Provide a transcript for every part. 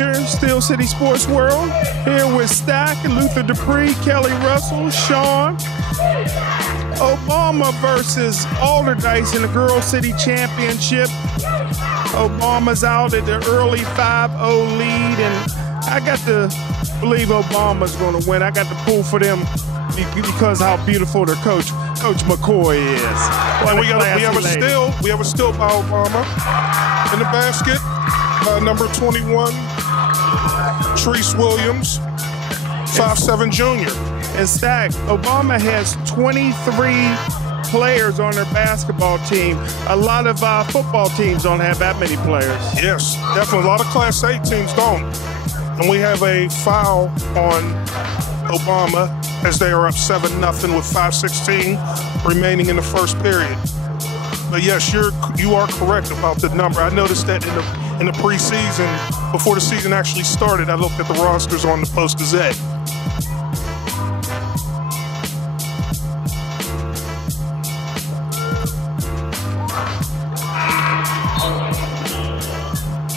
Fisher, Steel City Sports World, here with Stack, Luther Dupree, Kelly Russell, Sean. Obama versus Alderdice in the Girl City Championship. Obama's out at the early 5-0 lead, and I got to believe Obama's going to win. I got to pull for them because how beautiful their coach McCoy is. Well, we have a steal by Obama in the basket. Number 21, Treese Williams, 5'7" junior. And Stack, Obama has 23 players on their basketball team. A lot of football teams don't have that many players. Yes, definitely. A lot of Class A teams don't. And we have a foul on Obama as they are up 7-0 with 5:16 remaining in the first period. But yes, you are correct about the number. I noticed that in the preseason, before the season actually started, I looked at the rosters on the Post-Gazette.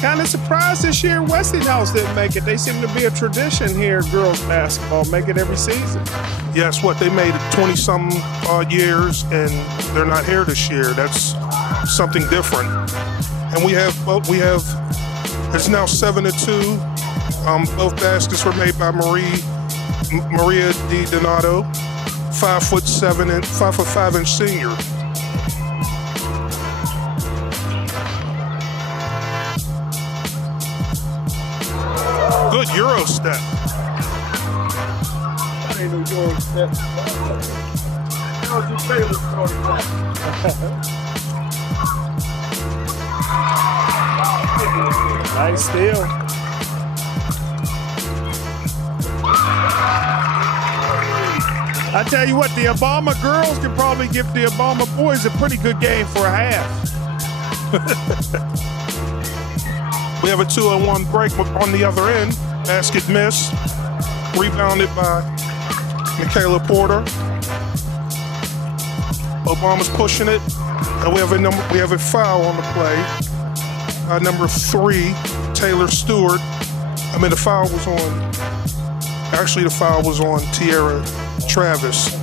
Kind of surprised this year Westinghouse didn't make it. They seem to be a tradition here, girls basketball, make it every season. Yes, they made it 20-some odd years, and they're not here this year. That's something different. And it's now 7-2. Both baskets were made by Maria Di Donato, 5'7" and 5'5" senior. Good Euro step. Ain't no Euro step. Nice steal. I tell you what, the Obama girls can probably give the Obama boys a pretty good game for a half. We have a 2-on-1 break on the other end. Basket miss. Rebounded by Michaela Porter. Obama's pushing it. And we have a foul on the play. Number 3, Taylor Stewart. The foul was on Tierra Travis.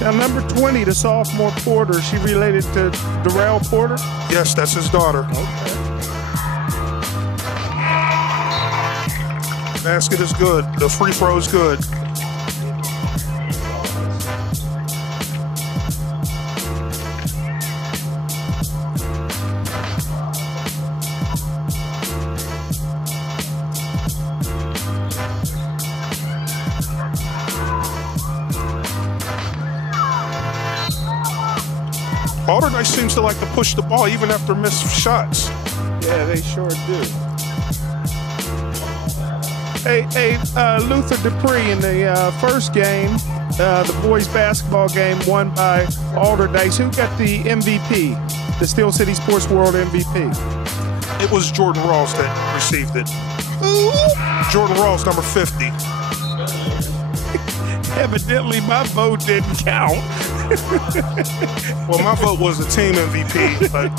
Now, number 20, the sophomore Porter, she related to Darrell Porter? Yes, that's his daughter. Okay. Basket is good. The free throw is good. Alderdice seems to like to push the ball even after missed shots. Yeah, they sure do. Hey, Luther Dupree, in the first game, the boys basketball game won by Alderdice. Who got the MVP, the Steel City Sports World MVP? It was Jordan Rawls that received it. Jordan Rawls, number 50. Evidently, my vote didn't count. Well, my vote was a team MVP, but,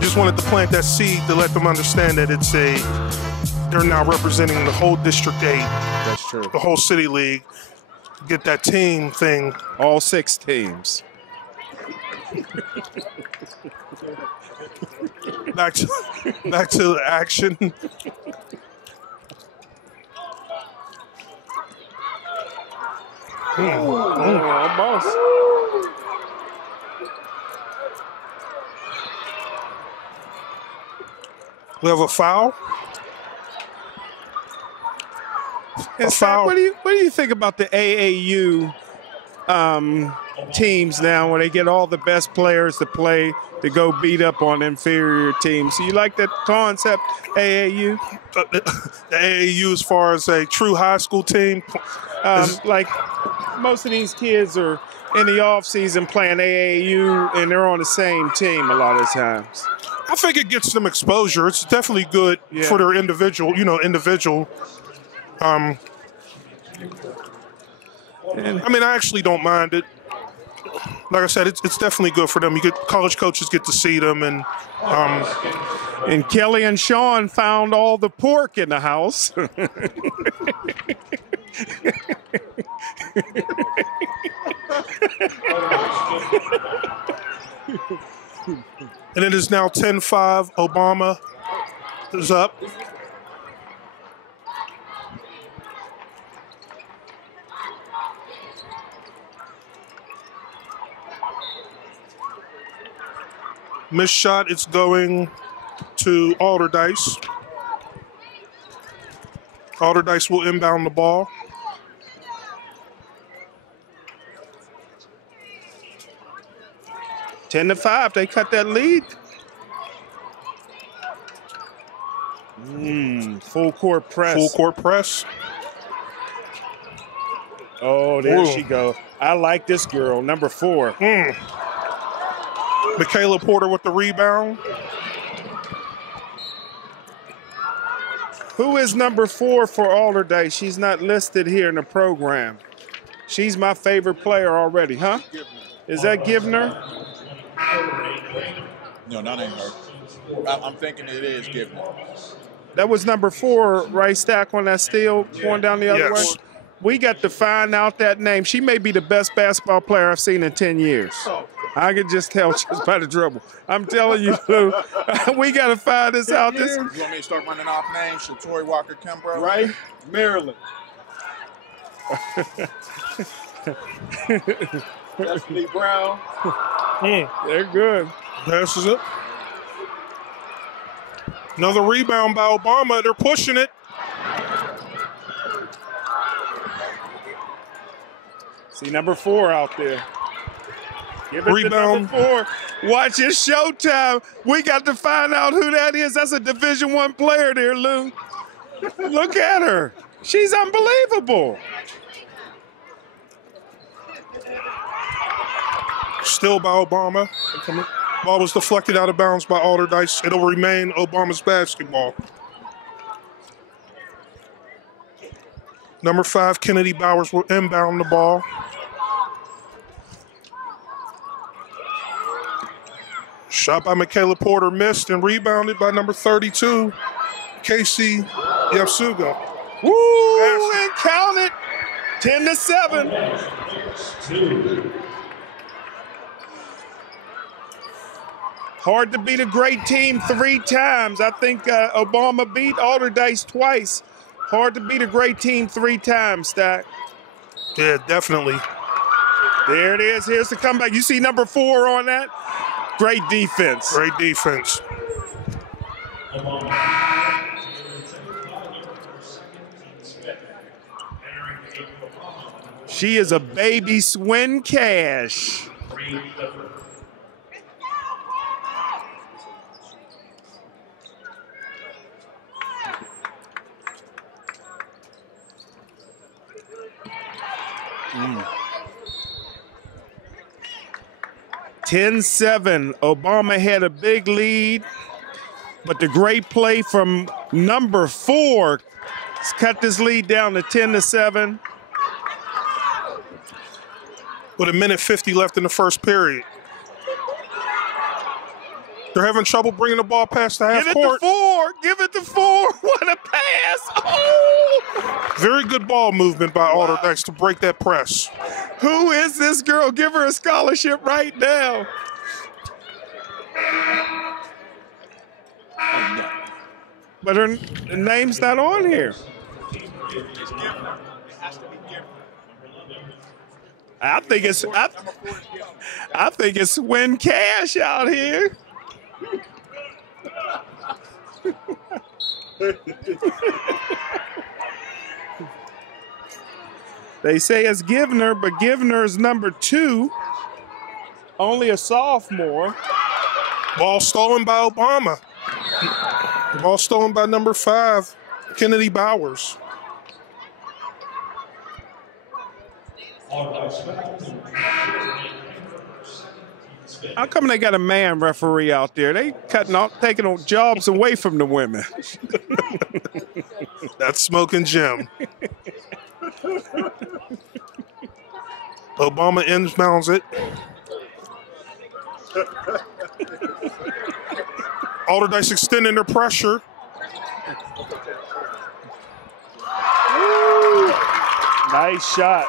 just wanted to plant that seed to let them understand that they're now representing the whole District 8. That's true. The whole City League. Get that team thing. All 6 teams. Back to the action. Almost. We have a foul. What do you think about the AAU teams now, when they get all the best players to play to go beat up on inferior teams? So you like that concept, AAU? The AAU, as far as a true high school team, like most of these kids are in the off season playing AAU, and they're on the same team a lot of times. I think it gets them exposure. It's definitely good for their individual. I actually don't mind it. like I said, it's definitely good for them. College coaches get to see them, and Kelly and Sean found all the pork in the house. and it is now 10-5. Obama is up. Missed shot, it's going to Alderdice. Alderdice will inbound the ball. Ten to 5, they cut that lead. Full court press. Full court press. Oh, there she go. I like this girl, number 4. Michaela Porter with the rebound. Who is number 4 for Alderdice? She's not listed here in the program. She's my favorite player already, huh? Is that Givner? No, not in her. I'm thinking it is Givner. That was number 4, right, Stack, on that steal going down the other way? Yes. We got to find out that name. She may be the best basketball player I've seen in 10 years. I can just tell just by the dribble. I'm telling you, Lou, we got to find this out. You want me to start running off names? Shatori Walker Kimbrough? Right? Maryland. Destiny Brown. They're good. Passes it. Another rebound by Obama. They're pushing it. See number 4 out there. Give it Rebound. to number 4. Watch, it's showtime. We got to find out who that is. That's a Division I player there, Lou. Look at her. She's unbelievable. Still by Obama. Ball was deflected out of bounds by Alderdice. It'll remain Obama's basketball. Number 5, Kennedy Bowers will inbound the ball. Shot by Michaela Porter missed and rebounded by number 32, Casey Yapsuga. Woo! And count it. 10 to 7. Hard to beat a great team 3 times. I think Obama beat Alderdice twice. Hard to beat a great team 3 times, Stack. Yeah, definitely. There it is. Here's the comeback. You see number 4 on that? Great defense. Great defense. She is a baby Swin Cash. 10-7. Obama had a big lead, but the great play from number 4 has cut this lead down to 10-7. With a minute 50 left in the first period. They're having trouble bringing the ball past the half court. Give it to 4. What a pass. Oh! Very good ball movement by Alderdice to break that press. Who is this girl? Give her a scholarship right now. But her name's not on here. I think it's Win Cash out here. They say it's Givner, but Givner is number 2, only a sophomore. Ball stolen by Obama. Ball stolen by number 5, Kennedy Bowers. How come they got a man referee out there? They taking jobs away from the women. That's Smoking Jim. Obama inbounds it. Alderdice extending their pressure. Nice shot.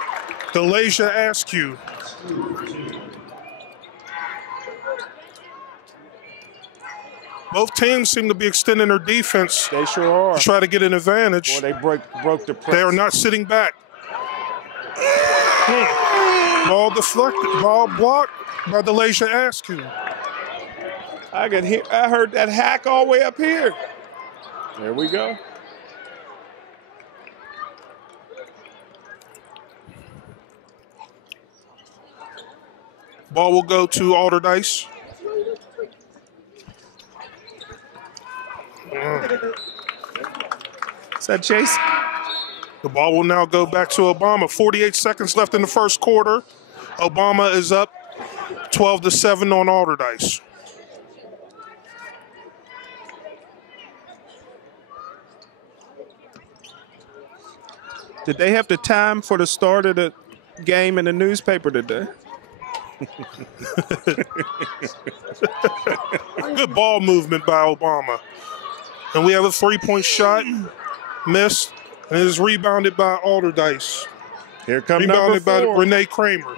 Delasia Askew. Both teams seem to be extending their defense. They sure are. To try to get an advantage. Boy, they broke the press. They are not sitting back. Ball deflected. Ball blocked by Delasia Askew. I heard that hack all the way up here. There we go. Ball will go to Alderdice. Is that Chase? The ball will now go back to Obama. 48 seconds left in the first quarter. Obama is up 12-7 on Alderdice. Did they have the time for the start of the game in the newspaper today? Good ball movement by Obama. And we have a three-point shot. Missed. And it is rebounded by Alderdice. Here comes Rebounded by number 4. Renee Kramer.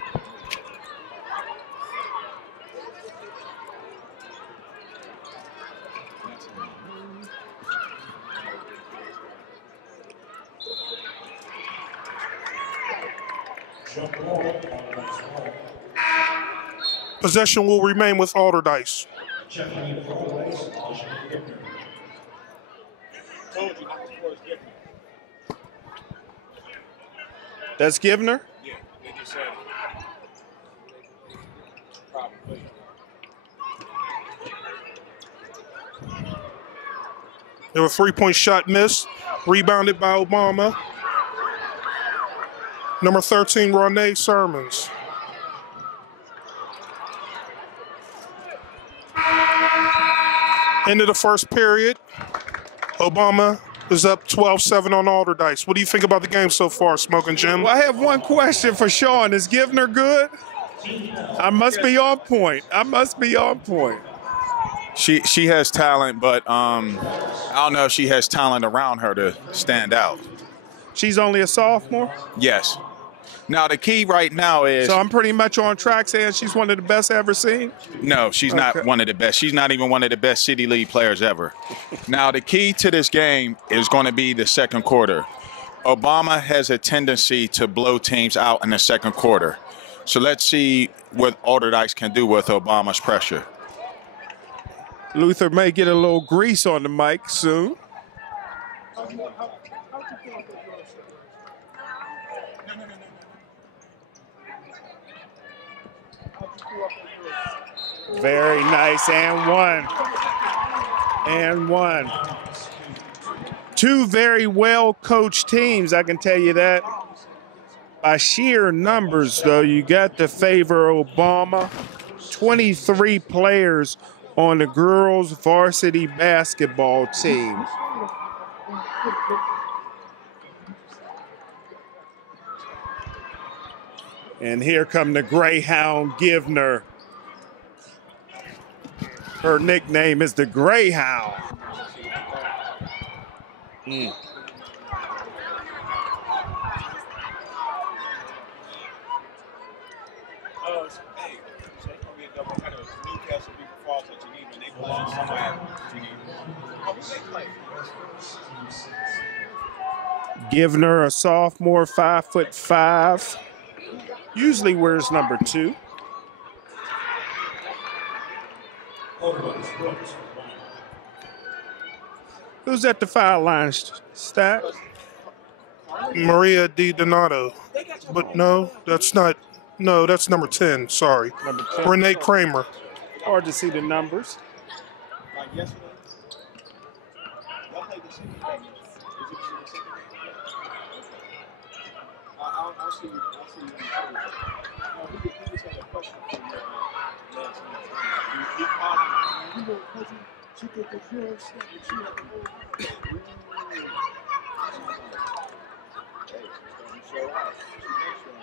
Possession will remain with Alderdice. That's Givner? Yeah, they just said probably. There was a three-point shot missed. Rebounded by Obama. Number 13, Renee Sermons. End of the first period. Obama is up 12-7 on Alderdice. What do you think about the game so far, Smoking Jim? Well, I have one question for Sean. Is Givner good? I must be on point. She has talent, but I don't know if she has talent around her to stand out. She's only a sophomore? Yes. Now, the key right now is... So I'm pretty much on track saying she's one of the best I've ever seen? No, she's not one of the best. She's not even one of the best City League players ever. Now, the key to this game is going to be the second quarter. Obama has a tendency to blow teams out in the second quarter. So let's see what Alderdice can do with Obama's pressure. Luther may get a little grease on the mic soon. Very nice, and one. Two very well-coached teams, I can tell you that. By sheer numbers, though, you got to favor Obama. 23 players on the girls' varsity basketball team. And here come the Greyhound Givner. Her nickname is the Greyhound. Givner, a sophomore, 5'5". Usually wears number 2. Who's at the foul line, Stack? Maria Di Donato. But no, that's not. No, that's number 10. Sorry. Number 10. Renee Kramer. Hard to see the numbers.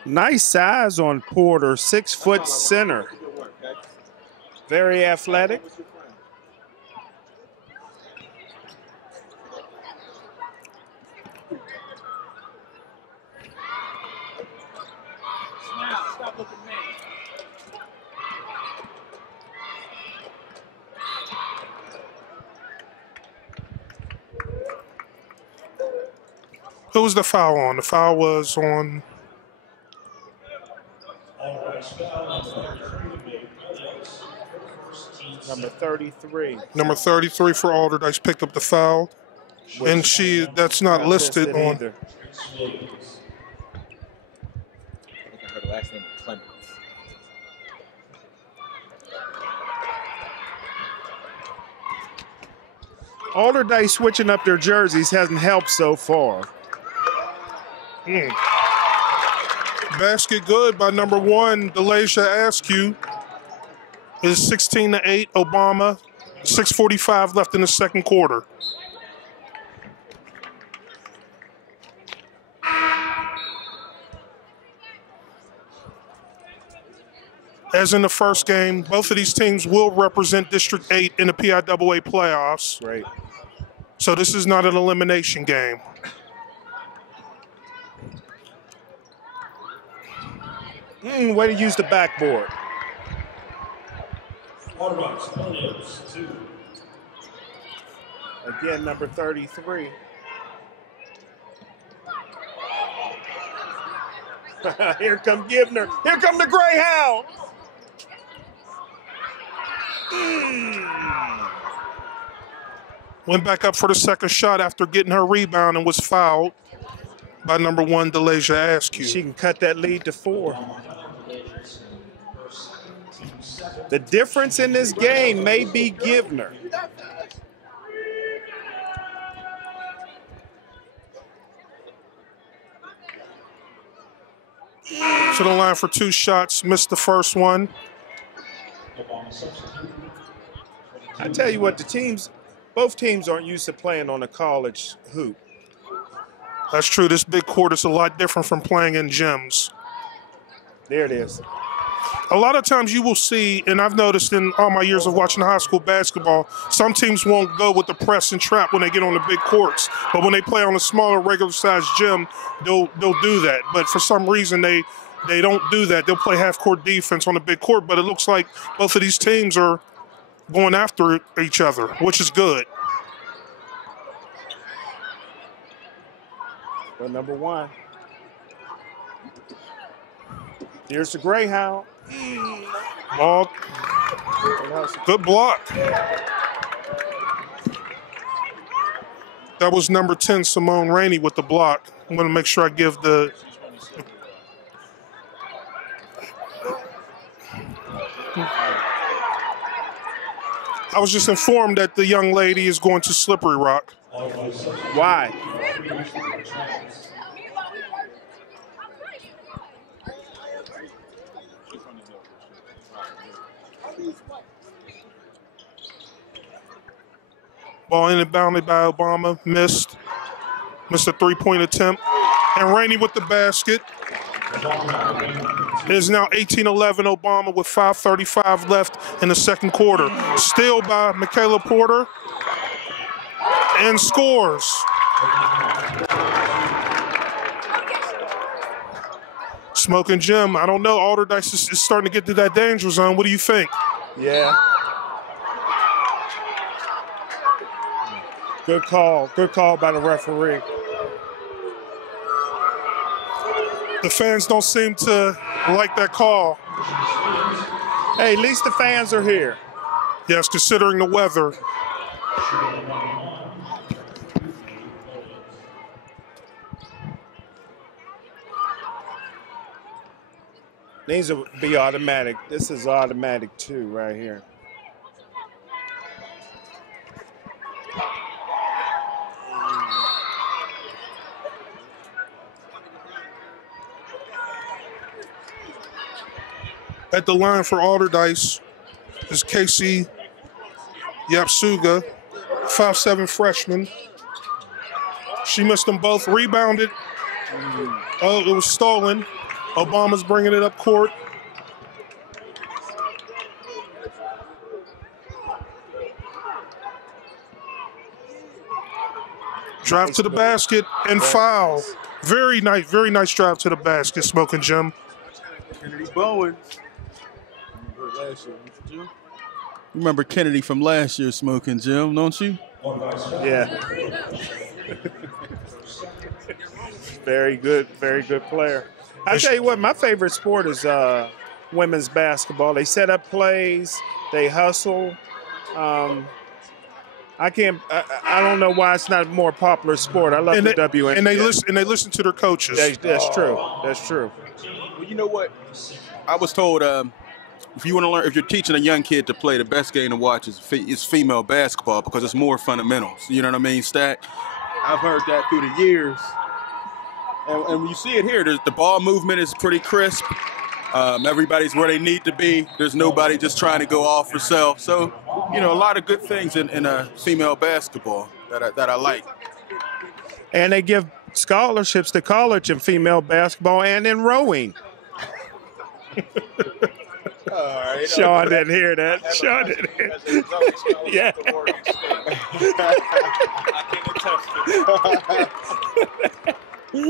Nice size on Porter, 6 foot center. Very athletic. Who was the foul on? The foul was on. Number 33. Number 33 for Alderdice picked up the foul. And that's not listed on. Either. Her last name is Clemens. Alderdice switching up their jerseys hasn't helped so far. Basket good by number 1, Delaysia Askew. Is 16-8, Obama. 6:45 left in the second quarter. As in the first game, both of these teams will represent District 8 in the PIAA playoffs. Great. So this is not an elimination game. Way to use the backboard. Again, number 33. Here come Givner. Here come the Greyhound. Went back up for the second shot after getting her rebound and was fouled by number 1, Delaysia Askew. She can cut that lead to 4. The difference in this game may be Givner. To the line for 2 shots, missed the first one. I tell you what, both teams aren't used to playing on a college hoop. That's true. This big court is a lot different from playing in gyms. There it is. A lot of times you will see, and I've noticed in all my years of watching high school basketball, some teams won't go with the press and trap when they get on the big courts. But when they play on a smaller, regular-sized gym, they'll do that. But for some reason, they don't do that. They'll play half-court defense on the big court. But it looks like both of these teams are going after each other, which is good. Well, number 1. Here's the Greyhound. Ball. Good block. That was number 10, Simone Rainey, with the block. I'm going to make sure I give the... I was just informed that the young lady is going to Slippery Rock. Why? Ball inbounded by Obama, missed a three-point attempt. And Rainey with the basket. It is now 18-11 Obama with 5:35 left in the second quarter. Steal by Michaela Porter. And scores. Smoking Jim, I don't know. Alderdice is starting to get to that danger zone. What do you think? Yeah. Good call. Good call by the referee. The fans don't seem to like that call. Hey, at least the fans are here. Yes, considering the weather. Needs to be automatic. This is automatic too, right here. At the line for Alderdice is Casey Yapsuga, 5'7" freshman. She missed them both. Rebounded. Oh, it was stolen. Obama's bringing it up court. Drive to the basket and foul. Very nice drive to the basket, Smoking Jim. Kennedy Bowen. You remember Kennedy from last year, Smoking Jim, don't you? Yeah. Very good player. I tell you what, my favorite sport is women's basketball. They set up plays, they hustle. I don't know why it's not a more popular sport. I love the WNBA. And they listen to their coaches. That's true. That's true. Well, you know what? I was told if you want to learn, if you're teaching a young kid to play, the best game to watch is female basketball because it's more fundamentals. You know what I mean, Stack? I've heard that through the years. And when you see it here, the ball movement is pretty crisp. Everybody's where they need to be. There's nobody just trying to go off herself. So, a lot of good things in female basketball that I like. And they give scholarships to college in female basketball and in rowing. Right, Sean didn't hear that. Sean didn't hear that. Yeah.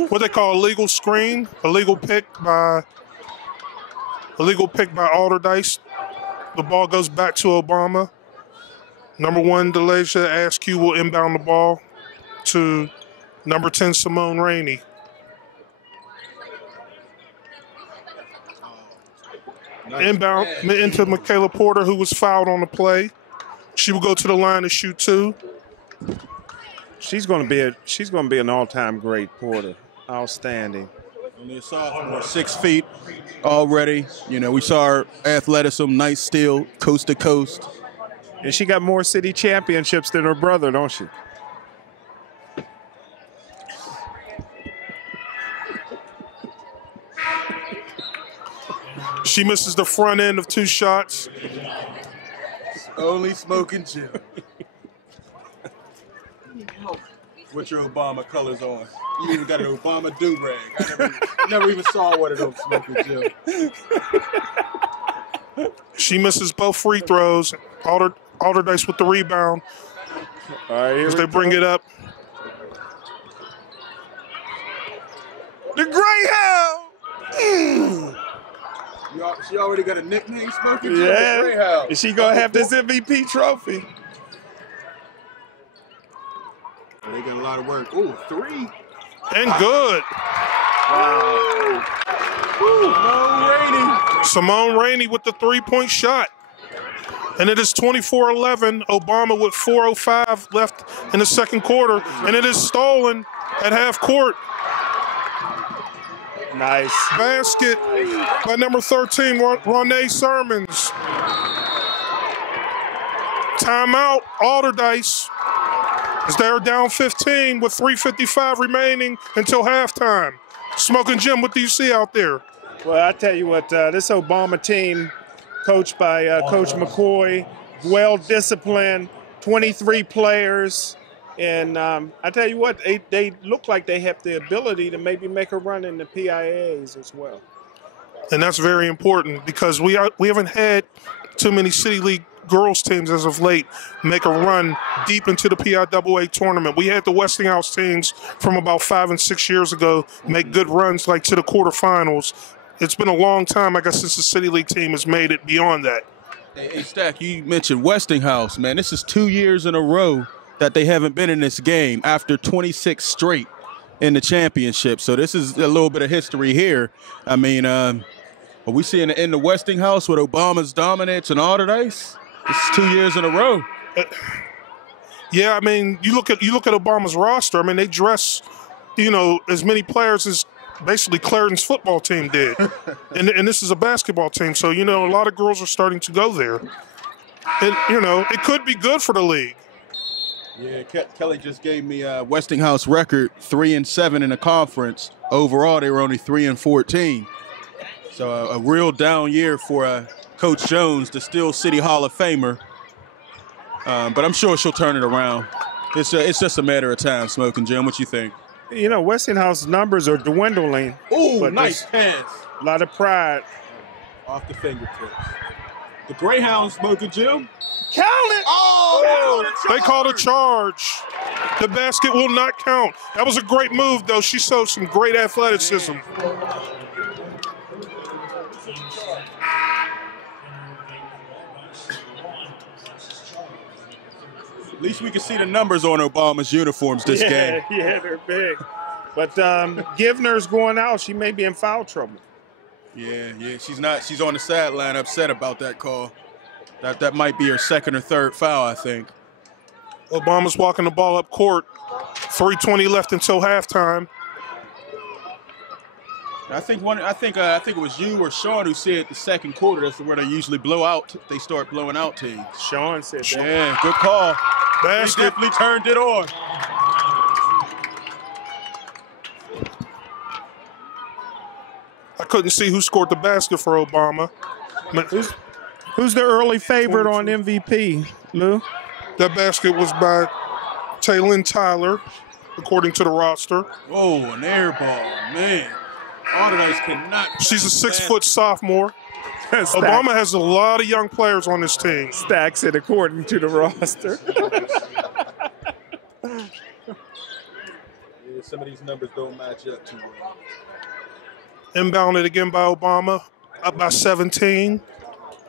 What they call a legal screen, a legal pick by Alderdice. The ball goes back to Obama. Number 1, Delisha Askew will inbound the ball to number 10, Simone Rainey. Inbound into Michaela Porter, who was fouled on the play. She will go to the line to shoot 2. She's going to be an all-time great, Porter. Outstanding. Only a sophomore, 6 feet already. We saw her athleticism, nice steal, coast to coast. And she got more city championships than her brother, don't she? She misses the front end of 2 shots. Only Smoking Jim. With your Obama colors on. You even got an Obama do-rag. I never even saw one of those, Smoking Jim. She misses both free throws. Alderdice with the rebound. All right, as they bring it up. The Greyhound! She already got a nickname, Smoking Jim? Yeah. The Greyhound. Is she going to have this MVP trophy? They got a lot of work. Ooh, 3. And good. Wow. Simone Rainey with the 3-point shot. And it is 24-11. Obama with 4:05 left in the second quarter. And it is stolen at half court. Nice. Basket by number 13, Ronay Sermons. Timeout, Alderdice. As they are down 15 with 3:55 remaining until halftime. Smoking Jim, what do you see out there? Well, I tell you what, this Obama team, coached by Coach McCoy, well-disciplined, 23 players. And I tell you what, they look like they have the ability to maybe make a run in the PIAs as well. And that's very important because we haven't had too many City League girls teams as of late make a run deep into the PIAA tournament. We had the Westinghouse teams from about 5 and 6 years ago make good runs like to the quarterfinals. It's been a long time, I guess, since the City League team has made it beyond that. Hey, Stack, you mentioned Westinghouse, man. This is 2 years in a row that they haven't been in this game after 26 straight in the championship. So this is a little bit of history here. I mean, are we seeing in the Westinghouse with Obama's dominance and Alderdice? This is 2 years in a row. Yeah, I mean, you look at Obama's roster. I mean, they dress, as many players as basically Clarendon's football team did, and this is a basketball team. So a lot of girls are starting to go there. And it could be good for the league. Yeah, Kelly just gave me a Westinghouse record 3-7 in the conference. Overall, they were only 3-14. So a real down year for Coach Jones, the Steel City Hall of Famer. But I'm sure she'll turn it around. It's just a matter of time, Smoking Jim. What you think? Westinghouse's numbers are dwindling. Ooh, nice pass. A lot of pride. Off the fingertips. The Greyhound, Smoking Jim. Count it! Oh, they called a charge. The basket will not count. That was a great move, though. She showed some great athleticism. At least we can see the numbers on Obama's uniforms this game. Yeah, they're big. But Givner's going out. She may be in foul trouble. Yeah, she's not. She's on the sideline upset about that call. That might be her second or third foul, I think. Obama's walking the ball up court. 3:20 left until halftime. I think it was you or Sean who said the second quarter. That's where they usually blow out. They start blowing out teams. Sean said that. Yeah, good call. Basket. He definitely turned it on. I couldn't see who scored the basket for Obama. Who's the early favorite on MVP, Lou? That basket was by Taylin Tyler, according to the roster. Oh, an air ball, man. Alderdice cannot. She's a 6-foot sophomore. Obama has a lot of young players on this team. Stacks it according to the roster. Some of these numbers don't match up too well. Inbounded again by Obama, up by 17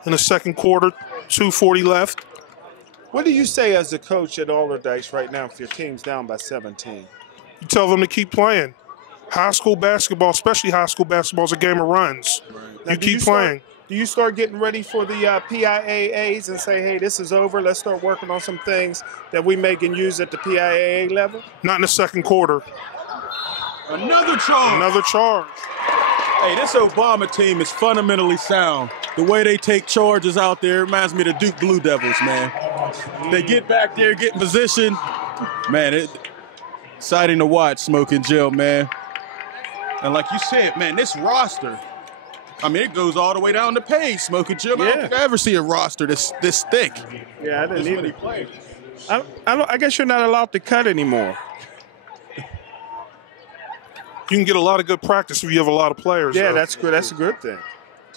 in the second quarter, 2:40 left. What do you say as a coach at Alderdice right now if your team's down by 17? You tell them to keep playing. High school basketball, especially high school basketball, is a game of runs. Right. You keep playing. Do you start getting ready for the PIAAs and say, hey, this is over, let's start working on some things that we may can use at the PIAA level? Not in the second quarter. Another charge. Another charge. Hey, this Obama team is fundamentally sound. The way they take charges out there reminds me of the Duke Blue Devils, man. They get back there, get in position. Man, it's exciting to watch, Smoking Jill, man. And like you said, man, this roster, I mean, it goes all the way down the page, Smoking Jill. Yeah. I don't think I ever see a roster this thick. Yeah, I didn't even play. I guess you're not allowed to cut anymore. You can get a lot of good practice if you have a lot of players. Yeah, though. that's good. That's a good thing.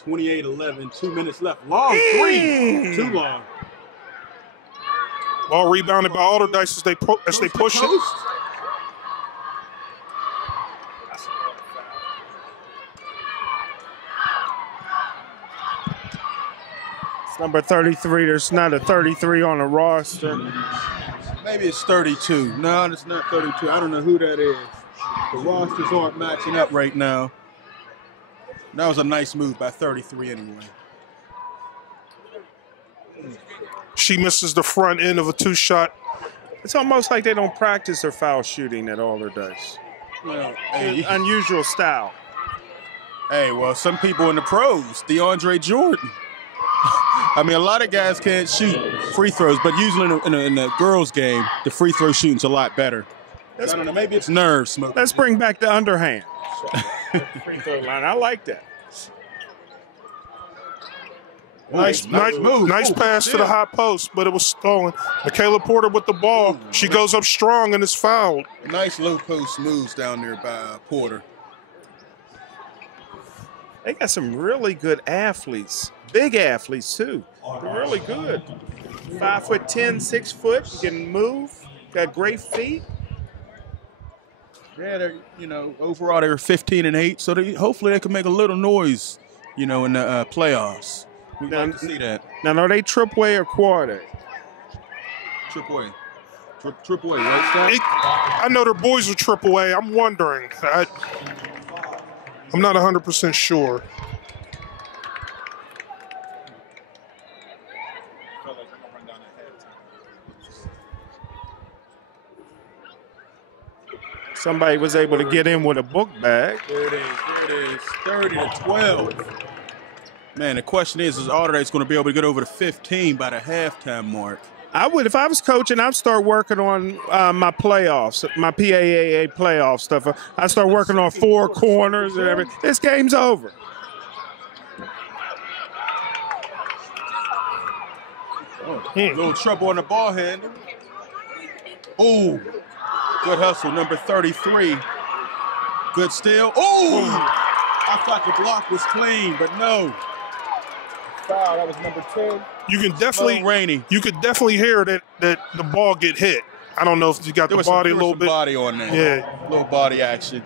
28-11, 2 minutes left. Long three. Too long. Ball rebounded by Alderdice as they push it. It's number 33. There's not a 33 on the roster. Maybe it's 32. No, it's not 32. I don't know who that is. The rosters aren't matching up right now. That was a nice move by 33 anyway. She misses the front end of a two-shot. It's almost like they don't practice their foul shooting at Alderdice. Well, hey, unusual style. Hey, well, some people in the pros, DeAndre Jordan. I mean, a lot of guys can't shoot free throws, but usually in the girls' game, the free throw shooting's a lot better. I don't know, maybe it's nerves, Smoke. Let's bring back the underhand. Free throw line. I like that. Nice move. Nice pass to the high post, but it was stolen. Michaela Porter with the ball. She goes up strong and is fouled. Nice low post moves down there by Porter. They got some really good athletes. Big athletes, too. They're really good. 5'10", 6 foot. You can move. Got great feet. Yeah, they're, overall they were 15-8, so hopefully they can make a little noise, in the playoffs. We'd like to see that. Now, are they AAA or quad A? AAA. AAA, right, Stan? I know their boys are AAA. I'm wondering. I'm not 100% sure. Somebody was able to get in with a book bag. There it is. 30-12. Man, the question is Alderdice going to be able to get over to 15 by the halftime mark? I would. If I was coaching, I'd start working on my playoffs, my PAAA playoff stuff. I'd start working on 4 corners and everything. This game's over. A little trouble on the ball handle. Ooh. Good hustle, number 33. Good steal. Ooh! I thought the block was clean, but no. Foul, that was number 10. You could definitely hear that the ball get hit. I don't know if you got the body a little bit. Body on there. Yeah. Little body action.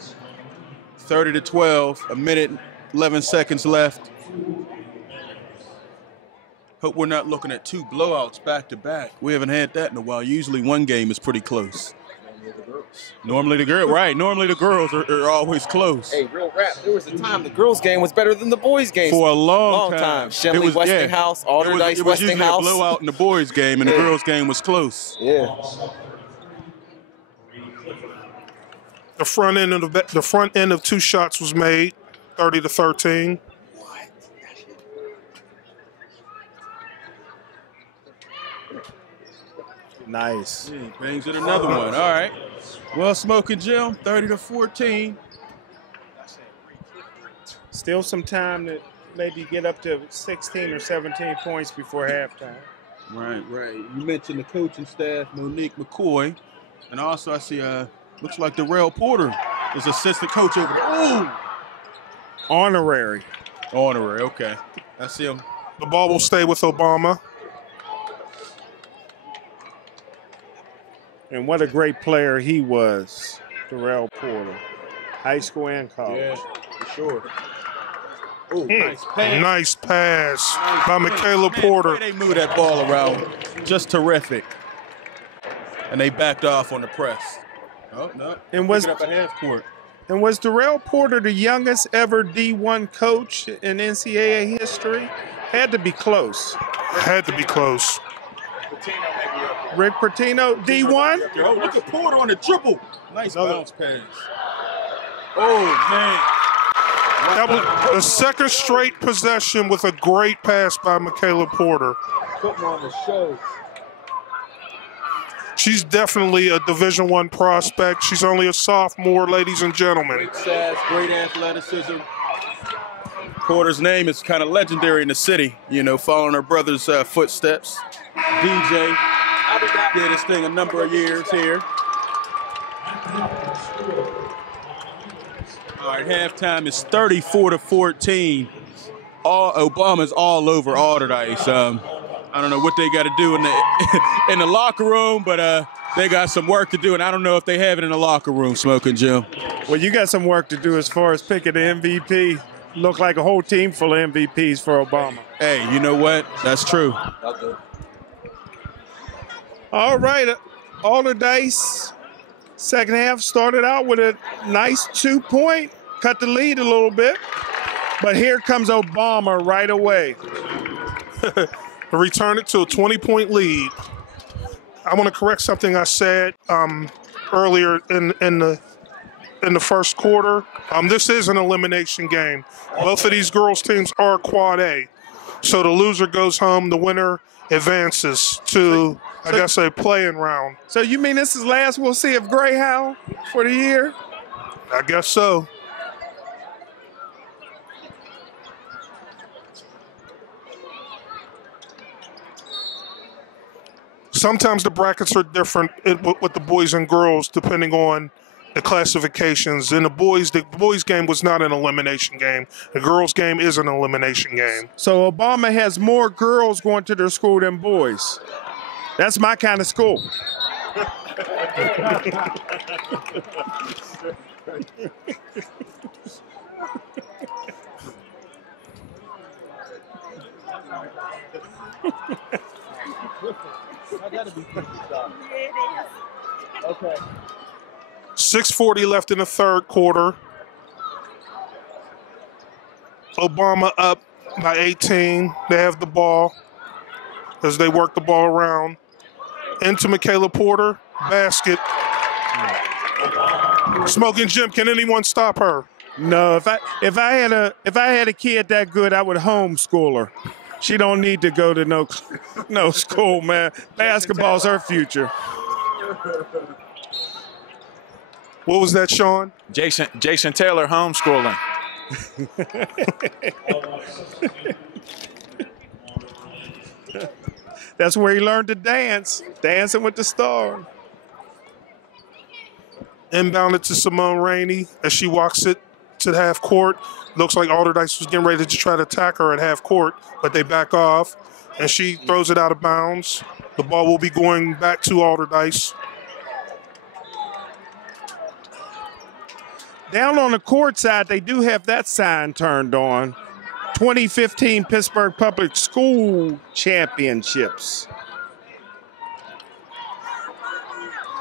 30-12, a minute, 11 seconds left. Hope we're not looking at 2 blowouts back to back. We haven't had that in a while. Usually one game is pretty close. Normally the girls, right? Normally the girls are always close. Hey, real rap. There was a time the girls' game was better than the boys' game For a long time. Shenley Westinghouse, Alderdice It was usually a Westinghouse. blowout in the boys' game, and the girls' game was close. Yeah. The front end of 2 shots was made, 30-13. Nice. Yeah, bangs in another one. All right. Well, Smoking Jim, 30-14. Still some time to maybe get up to 16 or 17 points before halftime. Right. You mentioned the coaching staff, Monique McCoy, and also I see looks like Darrell Porter is assistant coach over there. Ooh! Honorary. Okay. I see him. The ball will stay with Obama. And what a great player he was, Darrell Porter. High school and college. Yeah, for sure. Oh, nice pass. Nice pass by Michaela Porter. They moved that ball around. Just terrific. And they backed off on the press. Oh, no. And was Pick it up at half court. And was Darrell Porter the youngest ever D1 coach in NCAA history? Had to be close. Had to be close. Rick Pitino, D1? Oh, look at Porter on the dribble. Nice bounce pass. Oh, man. That was the second straight possession with a great pass by Michaela Porter. Putting on the show. She's definitely a Division I prospect. She's only a sophomore, ladies and gentlemen. Great size, great athleticism. Porter's name is kind of legendary in the city, following her brother's footsteps. DJ did his thing a number of years here. All right, halftime is 34-14. Obama's all over Alderdice. I don't know what they got to do in the locker room, but they got some work to do, and I don't know if they have it in the locker room, Smoking Jim. Well, you got some work to do as far as picking the MVP. Look like a whole team full of MVPs for Obama. Hey, you know what? That's true. All right, Alderdice, second half started out with a nice 2-point, cut the lead a little bit, but here comes Obama right away. Return it to a 20-point lead. I want to correct something I said earlier in the first quarter. This is an elimination game. Both of these girls' teams are quad A. So the loser goes home, the winner advances to, I guess, a play-in round. So you mean this is last we'll see of Greyhound for the year? I guess so. Sometimes the brackets are different with the boys and girls depending on the classifications. In the boys game was not an elimination game. The girls game is an elimination game. So Obama has more girls going to their school than boys. That's my kind of school. Okay. 6:40 left in the third quarter. Obama up by 18. They have the ball as they work the ball around. Into Michaela Porter. Basket. Smoking Jim, can anyone stop her? No, if I had a kid that good, I would homeschool her. She don't need to go to no school, man. Basketball's her future. What was that, Sean? Jason Taylor homeschooling. That's where he learned to dance. Dancing with the Stars. Inbounded to Simone Rainey as she walks it to the half court. Looks like Alderdice was getting ready to try to attack her at half court, but they back off, and she throws it out of bounds. The ball will be going back to Alderdice. Down on the court side, they do have that sign turned on. 2015 Pittsburgh Public School Championships.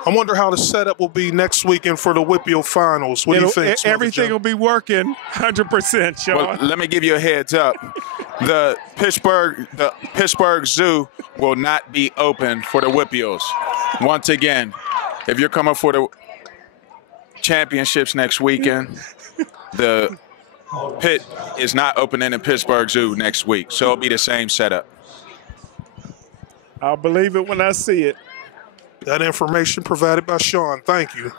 I wonder how the setup will be next weekend for the Whippeal Finals. What do you think? Everything will be working 100%, Sean. Well, let me give you a heads up. The Pittsburgh Zoo will not be open for the Whippeals. Once again, if you're coming for the championships next weekend, the pit is not open in the Pittsburgh Zoo next week, so it'll be the same setup. I'll believe it when I see it. That information provided by Sean. Thank you.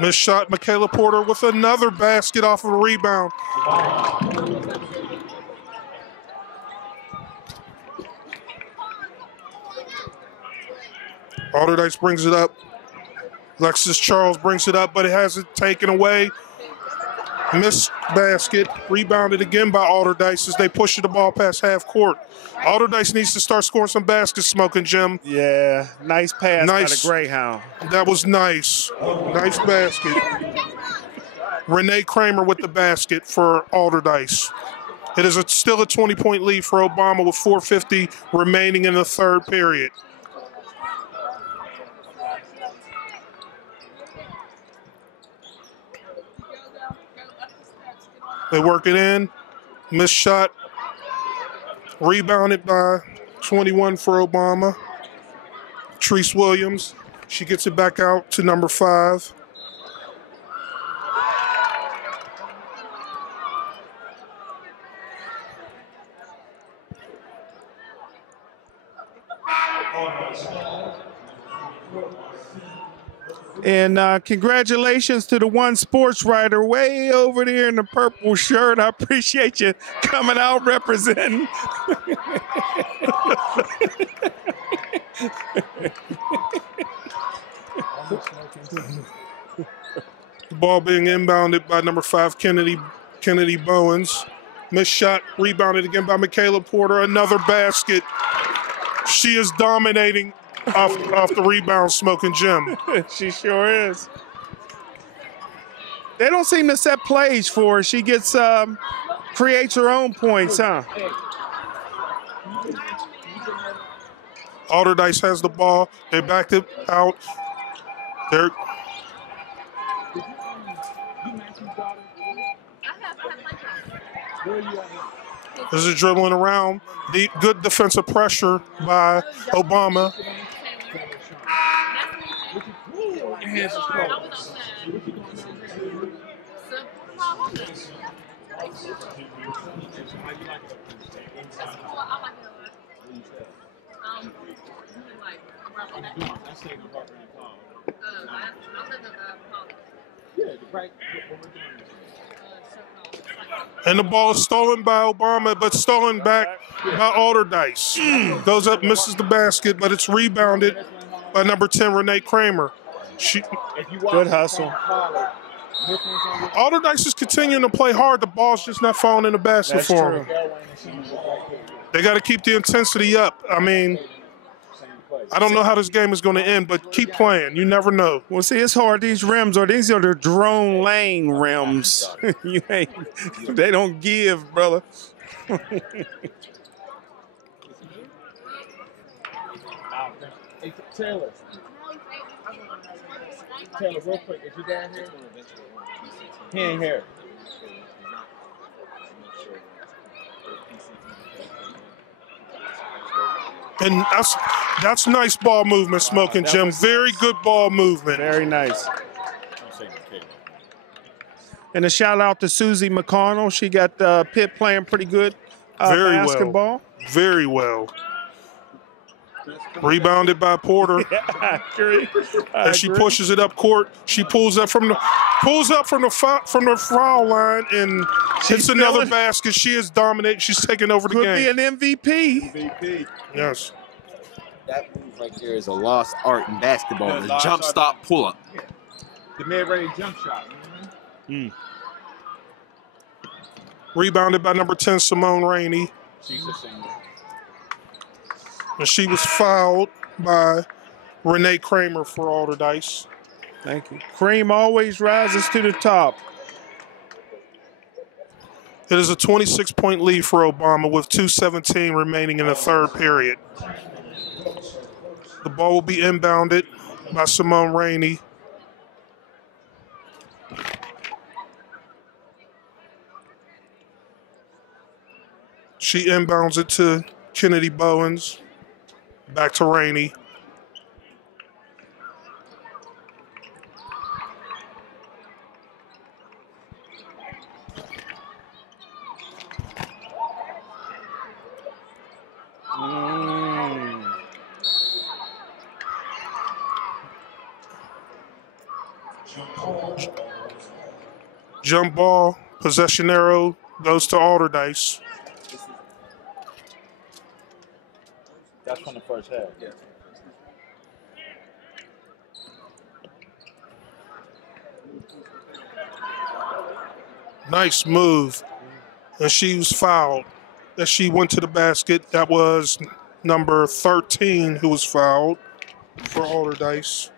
Missed shot, Michaela Porter with another basket off of a rebound. Alderdice brings it up. Alexis Charles brings it up, but it has it taken away. Missed basket, rebounded again by Alderdice as they push the ball past half court. Alderdice needs to start scoring some baskets, Smoking Jim. Yeah, nice pass by the Greyhound. That was nice. Nice basket. Renee Kramer with the basket for Alderdice. It is still a 20-point lead for Obama with 4:50 remaining in the third period. They work it in. Missed shot. Rebounded by 21 for Obama. Treese Williams. She gets it back out to number 5. And congratulations to the one sports writer way over there in the purple shirt. I appreciate you coming out representing. The ball being inbounded by number 5, Kennedy Bowens. Missed shot, rebounded again by Michaela Porter. Another basket. She is dominating off the rebound, Smoking Jim. She sure is. They don't seem to set plays for her. She gets creates her own points, huh? Alderdice has the ball. They backed it out. This is dribbling around. Good defensive pressure by Obama. And the ball is stolen by Obama, but stolen back by Alderdice. Goes up, misses the basket, but it's rebounded by number 10, Renee Kramer. Good hustle. Alderdice is continuing to play hard. The ball's just not falling in the basket for them. They got to keep the intensity up. I mean, I don't know how this game is going to end, but keep playing. You never know. Well, see, it's hard. These are the drone lane rims. They don't give, brother. Taylor, real quick, is your dad here? He ain't here. And that's nice ball movement, Smoking Jim. Very good ball movement. Very nice. And a shout out to Susie McConnell. She got Pitt playing pretty good basketball. Very well. Rebounded by Porter. Yeah, I agree. As she pushes it up court, she pulls up from the foul line and hits another basket. She is dominating. She's taking over the game. Could be an MVP. MVP. Yes. That move right there is a lost art in basketball. The jump stop pull up. The mid-range jump shot. Rebounded by number 10, Simone Rainey. She's a senior. And she was fouled by Renee Kramer for Alderdice. Thank you. Cream always rises to the top. It is a 26-point lead for Obama with 2:17 remaining in the third period. The ball will be inbounded by Simone Rainey. She inbounds it to Kennedy Bowens. Back to Rainey. Jump ball, possession arrow goes to Alderdice. That's from the first half. Yeah. Nice move. And she was fouled. As she went to the basket, that was number 13 who was fouled for Alderdice.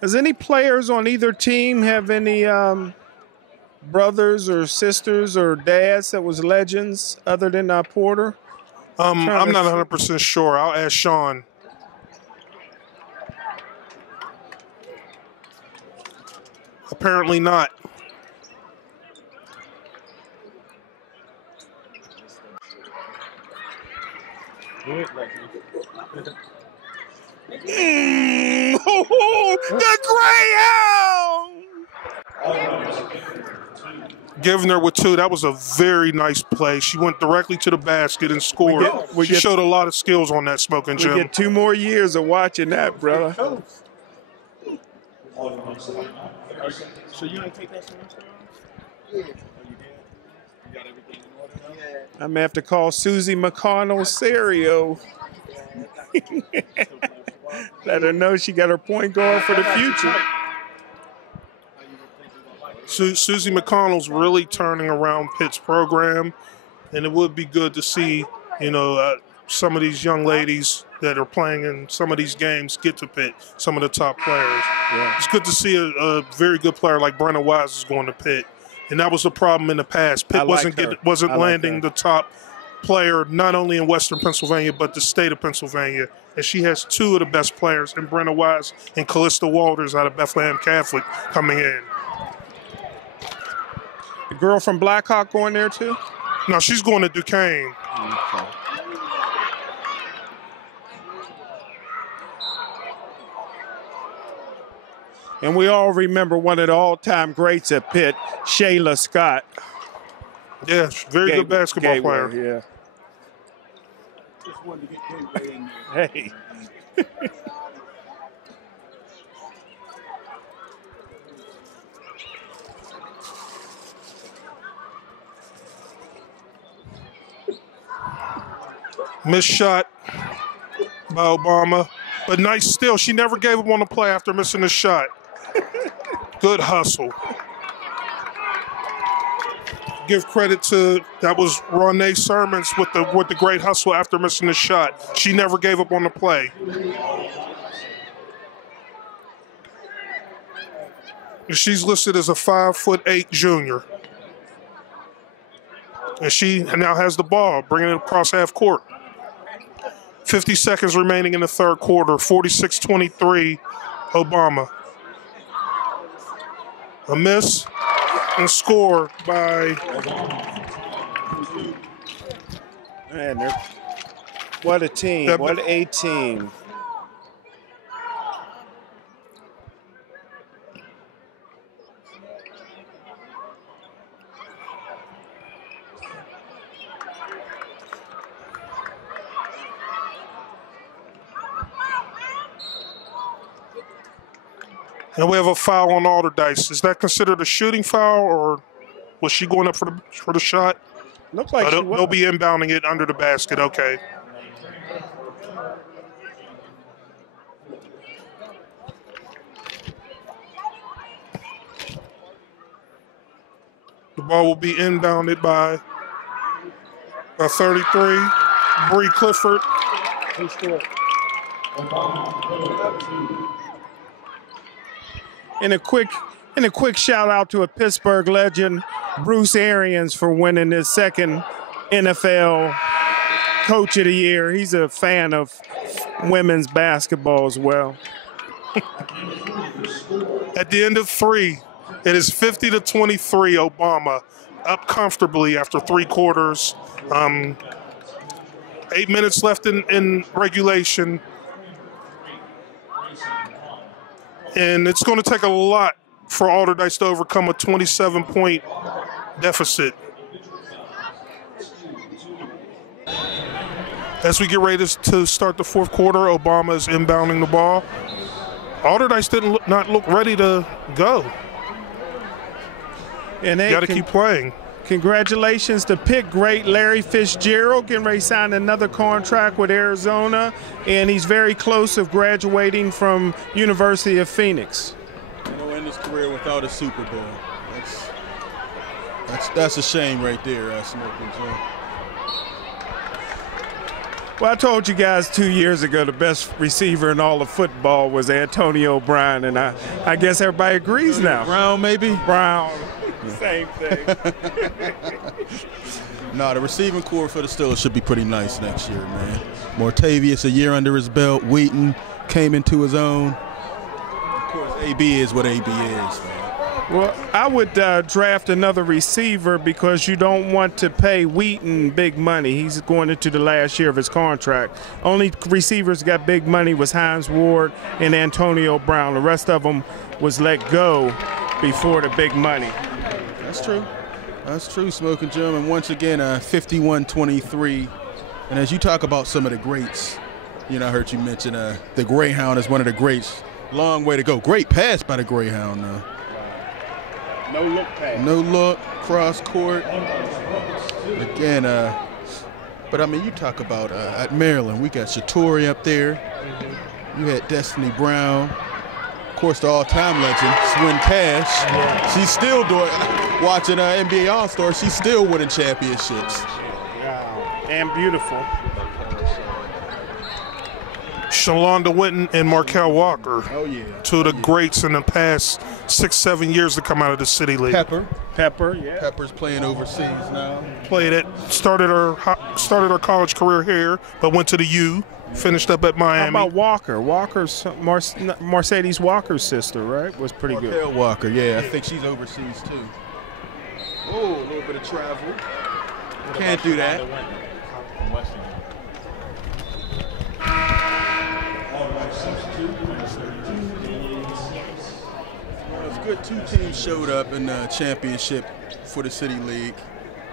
Does any players on either team have any brothers or sisters or dads that was legends other than Porter? I'm not 100% sure. I'll ask Sean. Apparently not. The Greyhound! Giving her with 2. That was a very nice play. She went directly to the basket and scored. She showed a lot of skills on that smoking gym. We get 2 more years of watching that, brother. So you don't take that semester off? Yeah. Oh, you did? You got everything in order now? I'm going to have to call Susie McConnell Serio. Let her know she got her point guard for the future. Susie McConnell's really turning around Pitt's program, and it would be good to see, some of these young ladies that are playing in some of these games get to Pitt, some of the top players. Yeah. It's good to see a very good player like Brenna Wise is going to Pitt, and that was the problem in the past. Pitt wasn't landing the top player not only in Western Pennsylvania but the state of Pennsylvania, and she has 2 of the best players in Brenna Wise and Callista Walters out of Bethlehem Catholic coming in. The girl from Blackhawk going there too? No, she's going to Duquesne. Okay. And we all remember one of the all-time greats at Pitt, Shayla Scott. Yeah, very good basketball player. Yeah. Just wanted to get Gateway in there. Hey. Missed shot by Obama, but nice steal. She never gave up on the play after missing the shot. Good hustle. Give credit to, that was Renee Sermons with the great hustle after missing the shot. She never gave up on the play. She's listed as a 5'8" junior. And she now has the ball, bringing it across half court. 50 seconds remaining in the third quarter, 46-23, Obama. A miss and score by... Man, what a team, what a team. And we have a foul on Alderdice. Is that considered a shooting foul, or was she going up for the shot? Looked like she was. They'll be inbounding it under the basket. Okay. The ball will be inbounded by a 33, Bree Clifford. Who scored? And a quick shout out to a Pittsburgh legend, Bruce Arians, for winning his second NFL Coach of the Year. He's a fan of women's basketball as well. At the end of 3, it is 50-23 Obama, up comfortably after 3 quarters. 8 minutes left in regulation. And it's going to take a lot for Alderdice to overcome a 27-point deficit. As we get ready to start the 4th quarter, Obama is inbounding the ball. Alderdice did not look ready to go. And they got to keep playing. Congratulations to Pitt great Larry Fitzgerald, getting ready to sign another contract with Arizona, and he's very close of graduating from University of Phoenix. He'll end his career without a Super Bowl. That's a shame right there, Smoking Joe. Well, I told you guys 2 years ago the best receiver in all of football was Antonio Brown, and I guess everybody agrees now. Brown, maybe? Brown. Same thing. No, the receiving core for the Steelers should be pretty nice next year, man. Mortavius, a year under his belt. Wheaton came into his own. Of course, AB is what AB is, man. Well, I would draft another receiver because you don't want to pay Wheaton big money. He's going into the last year of his contract. Only receivers got big money was Hines Ward and Antonio Brown. The rest of them was let go before the big money. That's true. That's true, Smoking Jim. And once again, 51-23. And as you talk about some of the greats, you know, I heard you mention the Greyhound is one of the greats. Long way to go. Great pass by the Greyhound, though. No look pass. No look, cross court. Again, but I mean, you talk about at Maryland, we got Shatori up there. You had Destiny Brown. Of course, the all-time legend, Swin Cash. She's still doing, watching NBA All-Star, she's still winning championships. Wow. And beautiful. Shalonda Winton and Markel Walker. Oh, yeah. Two of the greats in the past 6-7 years to come out of the City League. Pepper, yeah. Pepper's playing overseas now. Started her college career here, but went to the U. Finished up at Miami. How about Walker? Mercedes Walker's sister, right? Was pretty good. Markel Walker, yeah. I think she's overseas too. Oh, a little bit of travel. Can't do that. Well, it's good 2 teams showed up in the championship for the City League.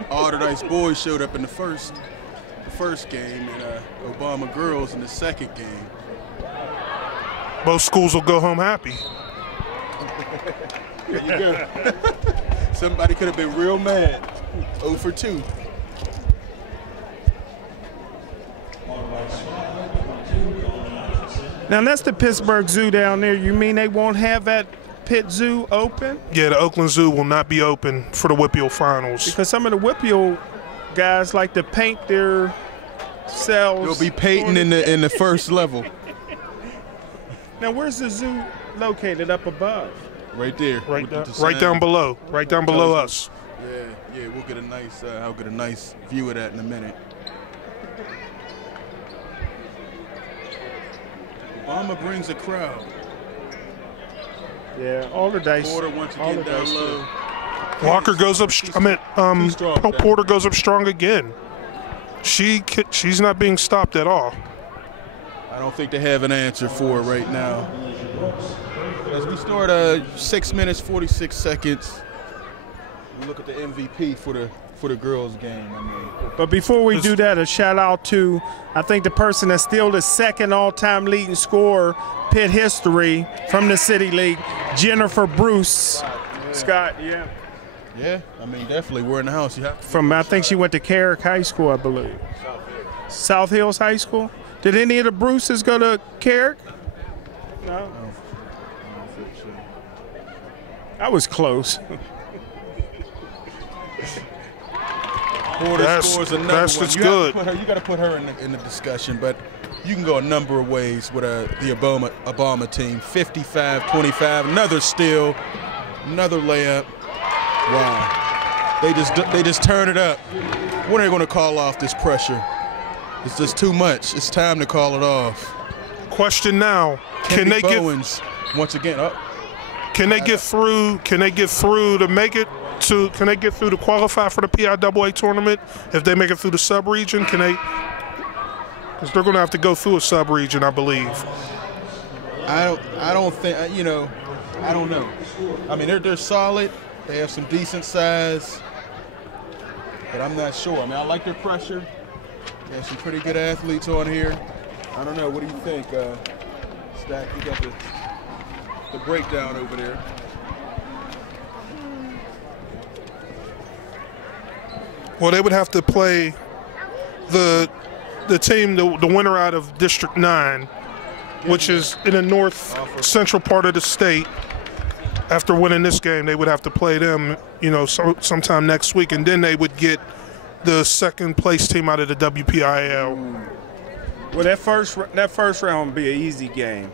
Alderdice boys showed up in the first game, and Obama girls in the second game. Both schools will go home happy. There you go. Somebody could have been real mad. 0 for 2. Now that's the Pittsburgh Zoo down there. You mean they won't have that Pitt Zoo open? Yeah, the Oakland Zoo will not be open for the Whippeal Finals. Because some of the Whippeal guys like to paint their cells. They'll be painting in the first level. Now where's the zoo located? Up above? Right there. Right down below. Right down below us. Yeah, we'll get a nice I'll get a nice view of that in a minute. Obama brings a crowd. Yeah, Alderdice. Porter once again down low. Walker goes up. Porter goes up strong again. She's not being stopped at all. I don't think they have an answer for it right now. As we start 6 minutes 46 seconds. You look at the MVP for the girls' game. I mean, but before we do that, a shout out to, I think, the person that's still the second all-time leading scorer, Pitt history, from the City League, Jennifer Bruce. Scott, yeah. Yeah, I mean, definitely, we're in the house. You have from, I think she went to Carrick High School, I believe. South Hills High School. Did any of the Bruces go to Carrick? No. I was close. Porter scores another one. That's good. You got to put her in the discussion, but you can go a number of ways with the Obama team. 55-25, another steal, another layup. Wow, they just turn it up. When are they going to call off this pressure? It's just too much. It's time to call it off. Question now: Can they Bowens, once again? Can they get through? Can they get through to make it to? Can they get through to qualify for the PIAA tournament? If they make it through the sub-region, can they? Because they're going to have to go through a sub-region, I believe. I don't think. I don't know. I mean, they're solid. They have some decent size, but I'm not sure. I mean, I like their pressure. They have some pretty good athletes on here. I don't know. What do you think, Stack? You got the breakdown over there. Well, they would have to play the team, the winner out of District 9, which is in the north central part of the state. After winning this game, they would have to play them, sometime next week, and then they would get the second place team out of the WPIL. Well, that first round would be an easy game,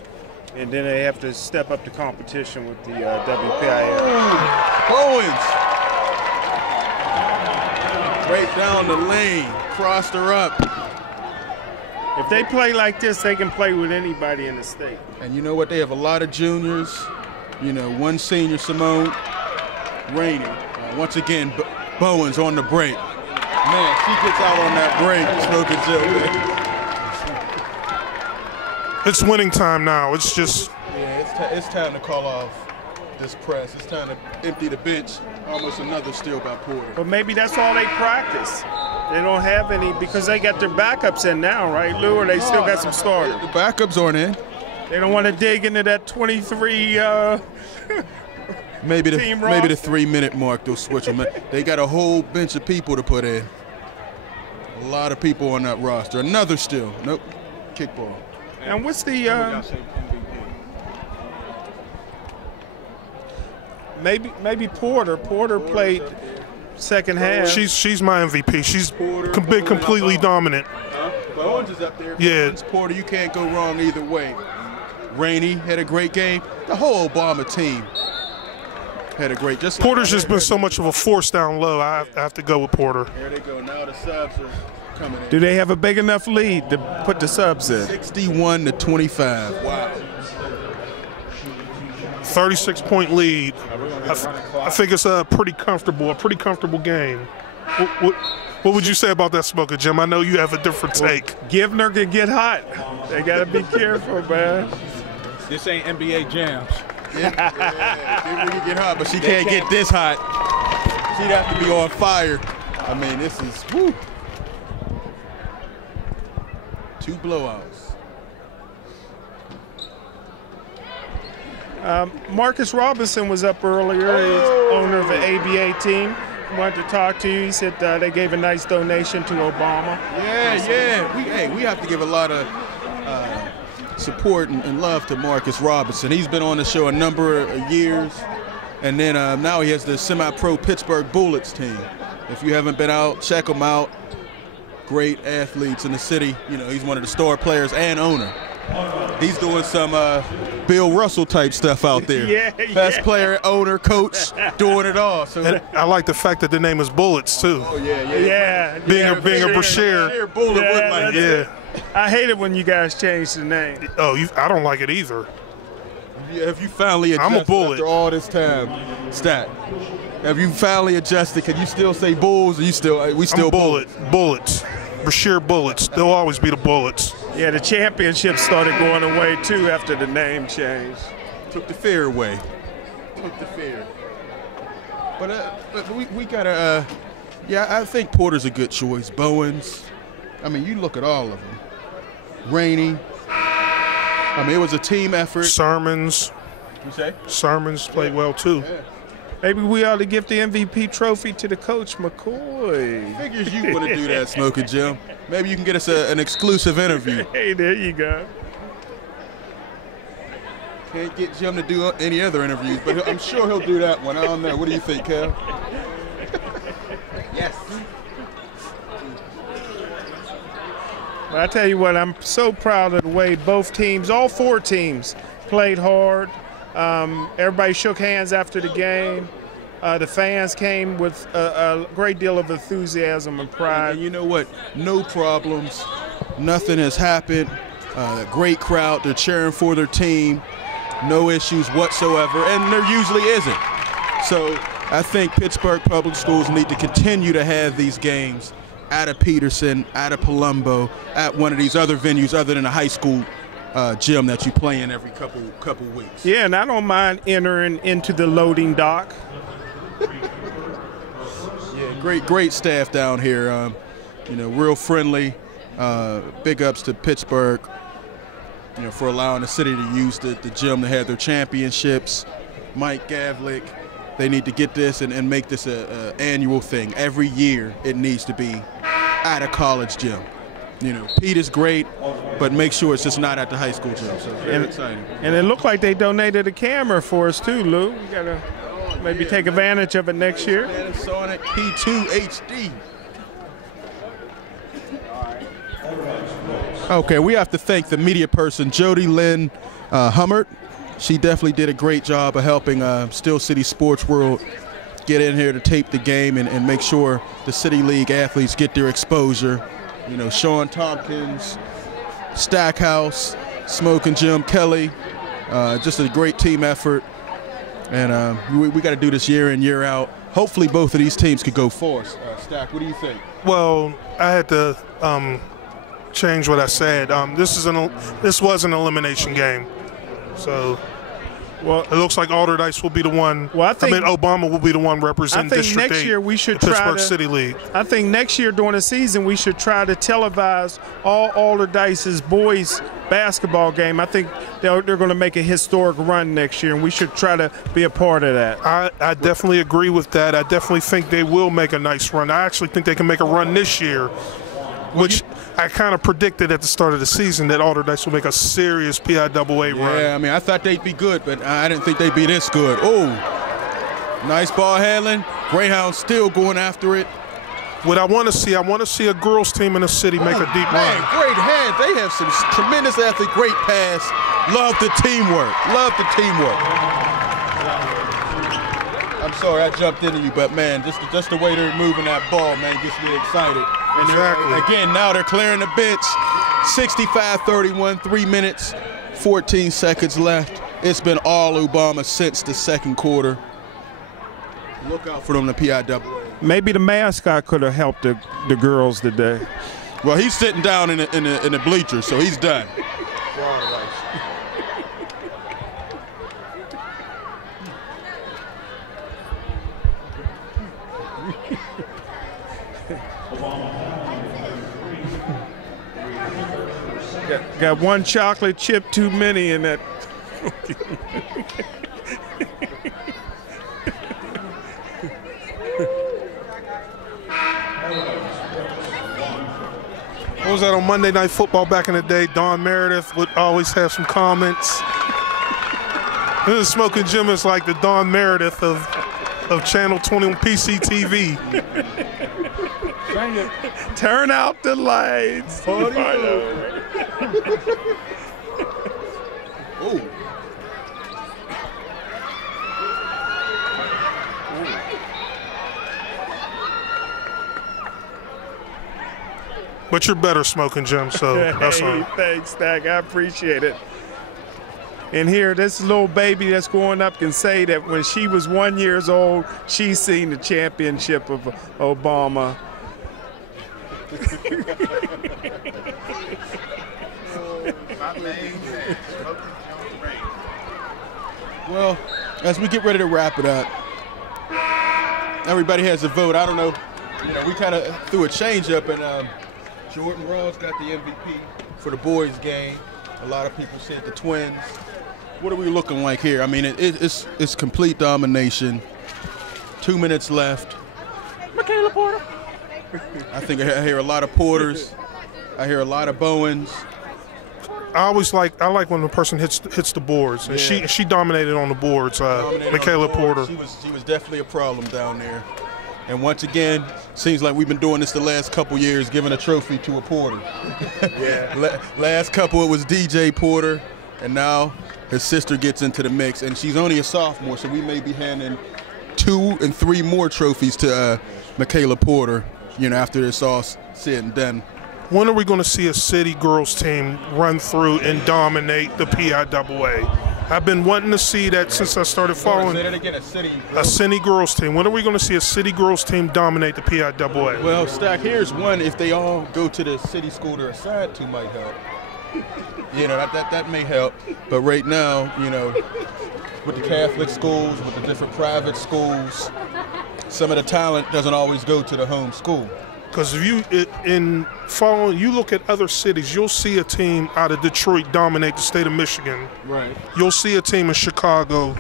and then they have to step up the competition with the WPIL. Bowens, right down the lane, crossed her up. If they play like this, they can play with anybody in the state. And you know what? They have a lot of juniors. One senior, Simone Rainey. Once again, Bowens on the break. Man, she gets out on that break. It's winning time now. It's just. Yeah, it's time to call off this press. It's time to empty the bench. Almost another steal by Porter. But maybe that's all they practice. They don't have any because they got their backups in now, right, Lou? Or they still got some starters? The backups aren't in. They don't want to dig into that 23 maybe the 3-minute mark they'll switch them. They got a whole bench of people to put in. A lot of people on that roster. Another steal. Nope. Kickball. And what's the maybe Porter. Porter played second half. She's my MVP. She's been completely dominant. Bowens is up there. Yeah. Porter, you can't go wrong either way. Rainey had a great game. The whole Obama team had a great. Porter's just been so much of a force down low. I have to go with Porter. There they go. Now the subs are coming in. Do they have a big enough lead to put the subs in? 61-25. Wow. 36-point lead. I think it's a pretty comfortable game. What would you say about that, Smoker Jim? I know you have a different take. Givner can get hot. They got to be careful, man. This ain't NBA jams. Yeah, Givner can get hot, but she can't get this hot. She'd have to be on fire. I mean, this is, whoo. 2 blowouts. Marcus Robinson was up earlier. He's owner of the ABA team. He wanted to talk to you. He said they gave a nice donation to Obama. Yeah. We have to give a lot of support and love to Marcus Robinson. He's been on the show a number of years, and then now he has the semi-pro Pittsburgh Bullets team. If you haven't been out, check him out. Great athletes in the city. He's one of the star players and owner. He's doing some Bill Russell type stuff out there. Best player, owner, coach, doing it all. So and I like the fact that the name is Bullets too. Oh yeah. Being a Brashear. Bullet I hate it when you guys change the name. Oh, I don't like it either. Have you finally adjusted I'm a Bullet after all this time? Stat. Have you finally adjusted? Can you still say Bulls? Or we still Bullets. Brashear Bullets. They'll always be the Bullets. Yeah, the championship started going away too after the name change. Took the fear away. Took the fear. But we gotta. Yeah, I think Porter's a good choice. Bowens. I mean, you look at all of them. Rainey. I mean, it was a team effort. Sermons. You say? Sermons played well too. Yeah. Maybe we ought to give the MVP trophy to the coach, McCoy. Figures you want to do that, Smoking Jim. Maybe you can get us an exclusive interview. Hey, there you go. Can't get Jim to do any other interviews, but I'm sure he'll do that one. I don't know. What do you think, Kel? Yes. But I tell you what, I'm so proud of the way both teams, all 4 teams, played hard. Everybody shook hands after the game. The fans came with a great deal of enthusiasm and pride. And you know what? No problems. Nothing has happened. A great crowd. They're cheering for their team. No issues whatsoever, and there usually isn't. So I think Pittsburgh Public Schools need to continue to have these games at a Peterson, at a Palumbo, at one of these other venues other than a high school gym that you play in every couple weeks. Yeah, and I don't mind entering into the loading dock. Yeah, great staff down here. You know, real friendly. Big ups to Pittsburgh, you know, for allowing the city to use the gym to have their championships. Mike Gavlik, they need to get this and make this a annual thing. Every year it needs to be at a college gym. You know, Pete is great, but make sure it's just not at the high school gym. So very exciting. And it looked like they donated a camera for us too, Lou. We gotta maybe take advantage of it next year. Panasonic P2 HD. Okay, we have to thank the media person, Jody Lynn Hummert. She definitely did a great job of helping Steel City Sports World get in here to tape the game and make sure the City League athletes get their exposure. You know, Sean Tompkins, Stackhouse, Smoking Jim Kelly, just a great team effort. And we got to do this year in, year out. Hopefully both of these teams could go for us. Stack, what do you think? Well, I had to change what I said. This was an elimination game, so well, it looks like Alderdice will be the one. Well, Obama will be the one representing District 8. I think next year we should the try Pittsburgh City League. I think next year during the season we should try to televise all Alderdice's boys basketball game. I think they're going to make a historic run next year, and we should try to be a part of that. I definitely agree with that. I definitely think they will make a nice run. I actually think they can make a run this year, which I kind of predicted at the start of the season that Alderdice will make a serious PIAA run. Yeah, I mean, I thought they'd be good, but I didn't think they'd be this good. Oh, nice ball handling. Greyhounds still going after it. What I want to see a girls team in the city make a deep run. Great head. They have some tremendous athlete, great pass. Love the teamwork. Love the teamwork. I'm sorry I jumped into you, but man, just the way they're moving that ball, man, gets me excited. And exactly. Again, now they're clearing the bench. 65-31, 3 minutes, 14 seconds left. It's been all Obama since the second quarter. Look out for them, the PIAA. Maybe the mascot could have helped the girls today. Well, he's sitting down in the bleachers, so he's done. Got one chocolate chip too many in that. What was that on Monday Night Football back in the day? Don Meredith would always have some comments. Smoking Jim is like the Don Meredith of Channel 21 PCTV. Turn out the lights. Oh. But you're better, Smoking Jim, so that's all. Thanks, Stack. I appreciate it. And here, this little baby that's growing up can say that when she was 1 year old, she's seen the championship of Obama. Well, as we get ready to wrap it up, everybody has a vote. I don't know. You know, we kind of threw a change up, and Jordan Rawls got the MVP for the boys' game. A lot of people said the Twins. What are we looking like here? I mean, it's complete domination. 2 minutes left. Michaela Porter. I think I hear a lot of Porters. I hear a lot of Bowens. I like when the person hits the boards, and Yeah. she dominated on the boards. Michaela Porter. She was definitely a problem down there. And once again, seems like we've been doing this the last couple years, giving a trophy to a Porter. Yeah. Last couple it was DJ Porter, and now his sister gets into the mix, and she's only a sophomore, so we may be handing 2 and 3 more trophies to Michaela Porter, you know, after this all said and done. When are we going to see a city girls team run through and dominate the PIAA? I've been wanting to see that since I started following a city girls team. When are we going to see a city girls team dominate the PIAA? Well, Stack, here's one. If they all go to the city school they're assigned to, might help. You know, that may help. But right now, you know, with the Catholic schools, with the different private schools, some of the talent doesn't always go to the home school. Because if you look at other cities, you'll see a team out of Detroit dominate the state of Michigan. Right. You'll see a team in Chicago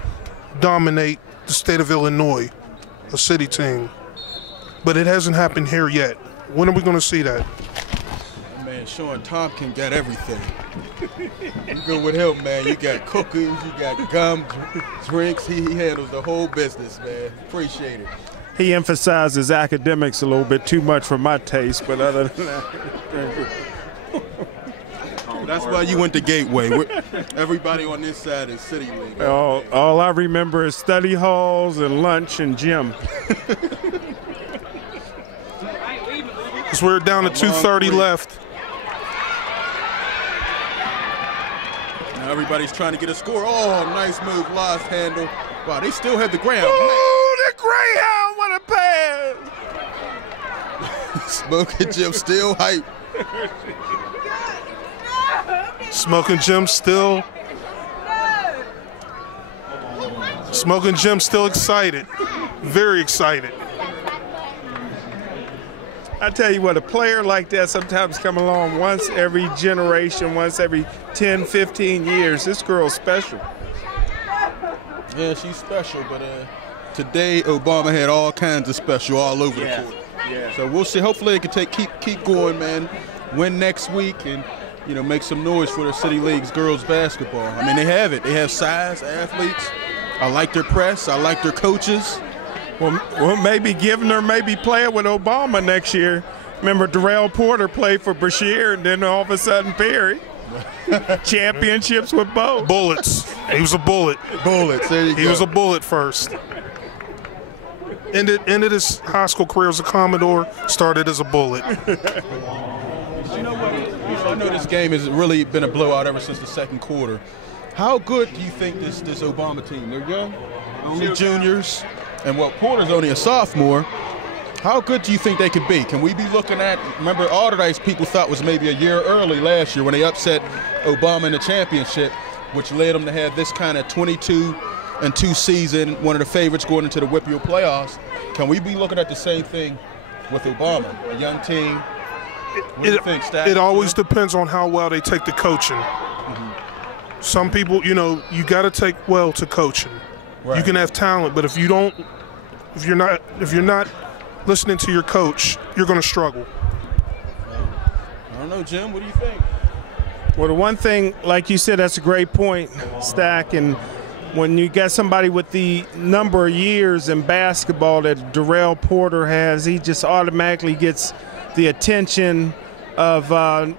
dominate the state of Illinois, a city team. But it hasn't happened here yet. When are we going to see that? Man, Sean Tompkins got everything. You go with him, man. You got cookies, you got gum, drinks. He handles the whole business, man. Appreciate it. He emphasizes academics a little bit too much for my taste, but other than that. That's why you went to Gateway. Everybody on this side is City League. All I remember is study halls and lunch and gym. Because we're down to 2:30 left. Now everybody's trying to get a score. Oh, nice move, lost handle. Wow, they still have the ground. Ooh, the Greyhound, what a pass! Smoking Jim still hype. Smoking Jim still excited. Very excited. I tell you what, a player like that sometimes come along once every generation, once every 10, 15 years. This girl's special. Yeah, she's special, but today Obama had all kinds of special all over the court. Yeah. So we'll see. Hopefully they can keep going, man. Win next week and, you know, make some noise for the City League's girls basketball. I mean, they have it. They have size, athletes. I like their press. I like their coaches. Well, maybe Givner maybe playing with Obama next year. Remember, Darrell Porter played for Brashear, and then all of a sudden Perry. Championships with both. Bullets. He was a bullet. Bullets. There you go. He was a bullet first. Ended his high school career as a Commodore. Started as a bullet. You know what? I know this game has really been a blowout ever since the second quarter. How good do you think this Obama team? They're young, only juniors, and Porter's only a sophomore. How good do you think they could be? Can we be looking at? Remember, Alderdice people thought was maybe a year early last year when they upset Obama in the championship, which led them to have this kind of 22-2 season, one of the favorites going into the WPIAL playoffs. Can we be looking at the same thing with Obama, a young team? What do you think, Stack? It always depends on how well they take the coaching. Mm-hmm. Some people, you know, you got to take well to coaching. Right. You can have talent, but if you're not listening to your coach, you're going to struggle. I don't know, Jim. What do you think? Well, the one thing, like you said, that's a great point, Stack. And when you got somebody with the number of years in basketball that Darrell Porter has, he just automatically gets the attention of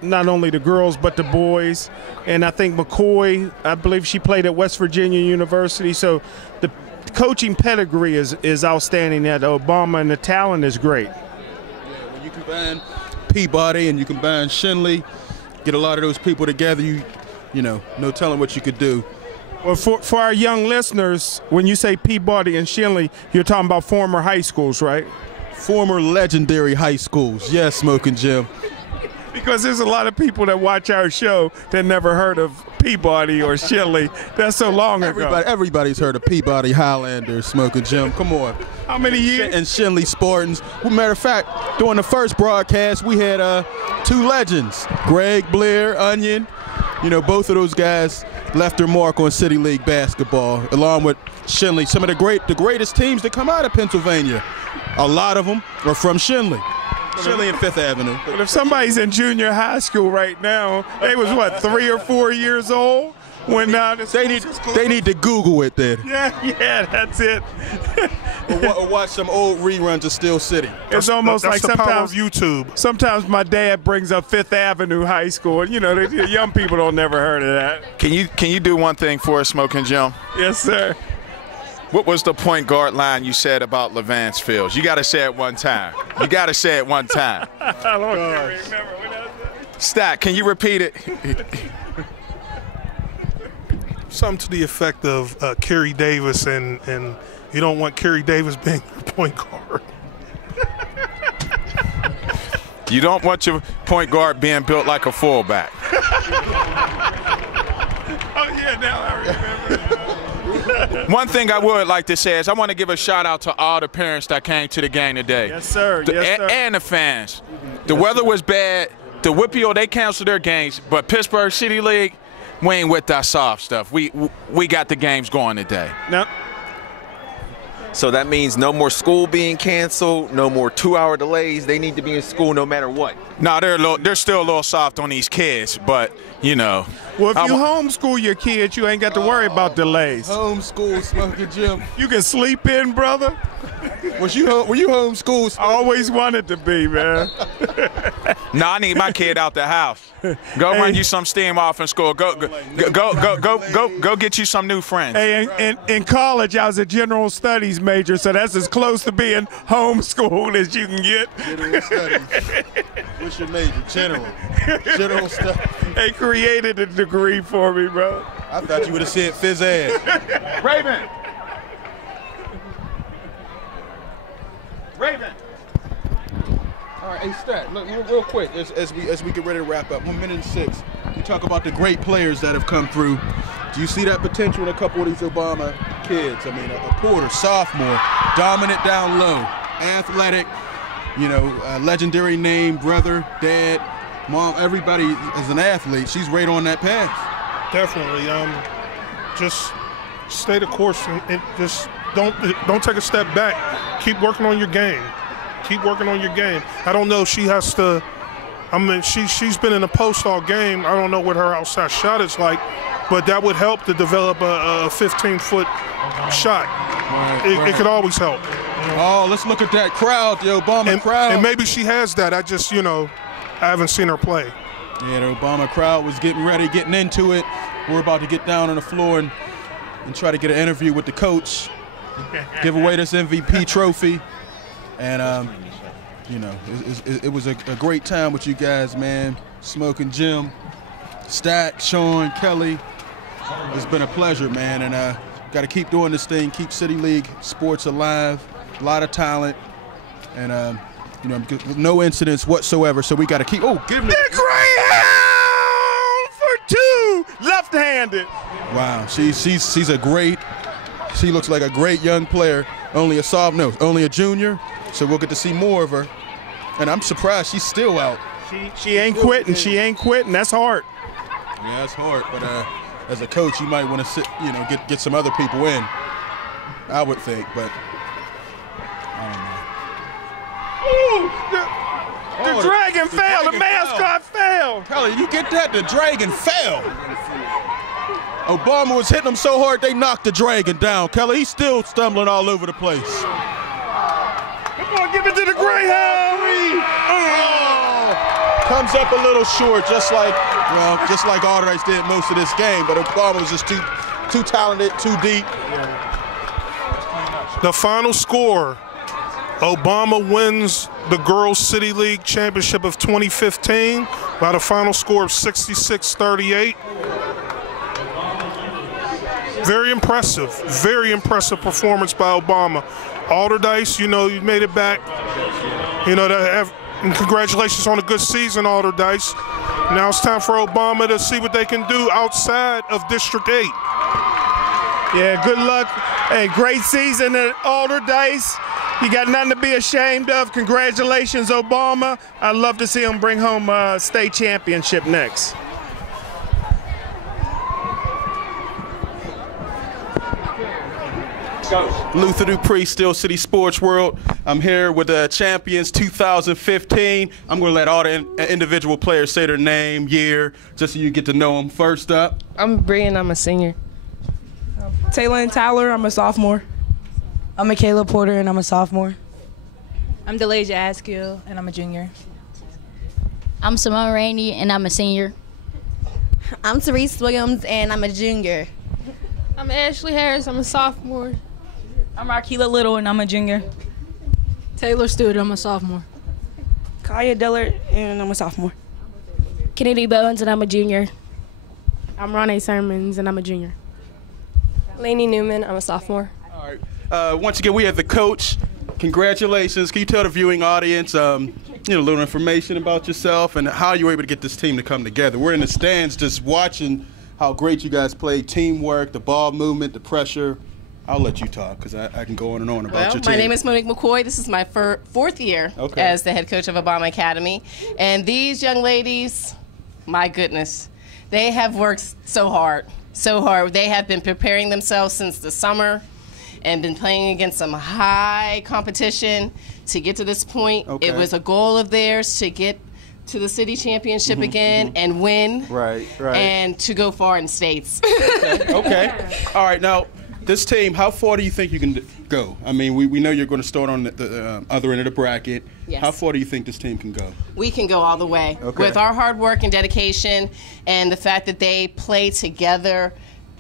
not only the girls but the boys. And I think McCoy, I believe she played at West Virginia University, so the coaching pedigree is outstanding at Obama, and the talent is great. Yeah, when you combine Peabody and you combine Shinley, get a lot of those people together, you know, no telling what you could do. Well, for our young listeners, when you say Peabody and Shinley, you're talking about former high schools, right? Former legendary high schools. Yes, Smoking Jim. Because there's a lot of people that watch our show that never heard of Peabody or Shinley. That's so long ago. Everybody's heard of Peabody, Highlander, Smoking Jim. Come on. How many years? And Shinley Spartans. Well, matter of fact, during the first broadcast, we had 2 legends, Greg Blair, Onion. You know, both of those guys left their mark on City League basketball, along with Shinley. Some of the greatest teams that come out of Pennsylvania. A lot of them are from Shinley. Shinley and Fifth Avenue. But if somebody's in junior high school right now, they was what, 3 or 4 years old when they need to Google it then. Yeah, that's it. or watch some old reruns of Steel City. It's almost like the power of sometimes YouTube. Sometimes my dad brings up Fifth Avenue High School, and you know, the young people don't never heard of that. Can you do one thing for us, Smoking Jim? Yes, sir. What was the point guard line you said about Levance Fields? You got to say it one time. You got to say it one time. I don't remember what I said. Stack, can you repeat it? Something to the effect of Kerry Davis, and you don't want Kerry Davis being your point guard. You don't want your point guard being built like a fullback. Oh, yeah, now I remember. One thing I would like to say is I want to give a shout out to all the parents that came to the game today. Yes, sir. Yes, sir. And the fans. The weather was bad. The Whippio, they canceled their games, but Pittsburgh City League, we ain't with that soft stuff. We got the games going today. No. So that means no more school being canceled, no more 2-hour delays. They need to be in school no matter what. No, they're still a little soft on these kids, but you know. Well, if you homeschool your kids, you ain't got to worry about delays. Homeschool, Smoking Jim. You can sleep in, brother. Were you homeschooled? I always wanted to be, man. No, I need my kid out the house. Go run you some steam off in school. Go get you some new friends. Hey, in college, I was a general studies major, so that's as close to being homeschooled as you can get. General studies. What's your major? General studies. They created a degree for me, bro. I thought you would have said phys ed. Raven. All right, hey, Stat, look, real quick, as we get ready to wrap up, 1 minute and 6, you talk about the great players that have come through. Do you see that potential in a couple of these Obama kids? I mean, a Porter, sophomore, dominant down low, athletic, you know, legendary name, brother, dad, mom, everybody is an athlete. She's right on that path. Definitely. Just stay the course and just don't take a step back. Keep working on your game. Keep working on your game. I don't know if she has to. I mean, she's been in a post all game. I don't know what her outside shot is like, but that would help to develop a 15-foot shot. It could always help. Oh, let's look at that crowd, the Obama crowd. And maybe she has that. I just, I haven't seen her play. Yeah, the Obama crowd was getting ready, getting into it. We're about to get down on the floor and try to get an interview with the coach, give away this MVP trophy. And, it was a great time with you guys, man. Smoking Jim, Stack, Sean, Kelly. It's been a pleasure, man. And got to keep doing this thing, keep City League sports alive. A lot of talent. And, no incidents whatsoever. So we got to keep. Oh, give him the Greyhound for 2, left-handed. Wow, she's a great. She looks like a great young player. Only a junior. So we'll get to see more of her. And I'm surprised she's still out. She ain't quitting. She ain't quitting. That's hard. Yeah, that's hard. But as a coach, you might want to sit, get some other people in. I would think, but I don't know. Ooh, the dragon fell. The mascot fell. Kelly, you get that? The dragon fell. Obama was hitting him so hard they knocked the dragon down. Kelly, he's still stumbling all over the place. Come on, give it to the Greyhound. Comes up a little short, just like Alderdice did most of this game. But Obama was just too talented, too deep. The final score: Obama wins the Girls City League Championship of 2015 by the final score of 66-38. Very impressive performance by Obama. Alderdice, you made it back. And congratulations on a good season, Alderdice. Now it's time for Obama to see what they can do outside of District 8. Yeah, good luck. Hey, great season at Alderdice. You got nothing to be ashamed of. Congratulations, Obama. I'd love to see him bring home a state championship next. Luther Dupree, Steel City Sports World. I'm here with the champions 2015. I'm going to let all the individual players say their name, year, just so you get to know them. First up. I'm Brian, I'm a senior. Taylor and Tyler, I'm a sophomore. I'm Michaela Porter, and I'm a sophomore. I'm Delasia Askill, and I'm a junior. I'm Simone Rainey, and I'm a senior. I'm Therese Williams, and I'm a junior. I'm Ashley Harris, I'm a sophomore. I'm Raquela Little, and I'm a junior. Taylor Stewart, I'm a sophomore. Kaya Dillard, and I'm a sophomore. Kennedy Bowens, and I'm a junior. I'm Ronnie Sermons, and I'm a junior. Lainey Newman, I'm a sophomore. All right. Once again, we have the coach. Congratulations. Can you tell the viewing audience, a little information about yourself and how you were able to get this team to come together? We're in the stands just watching how great you guys played, teamwork, the ball movement, the pressure. I'll let you talk because I can go on and on about your team. My name is Monique McCoy. This is my fourth year as the head coach of Obama Academy. And these young ladies, my goodness, they have worked so hard, so hard. They have been preparing themselves since the summer and been playing against some high competition to get to this point. It was a goal of theirs to get to the city championship again and win. Right. And to go far in states. Okay. All right. Now, this team, how far do you think you can go? I mean, we know you're going to start on the other end of the bracket. Yes. How far do you think this team can go? We can go all the way. With our hard work and dedication and the fact that they play together,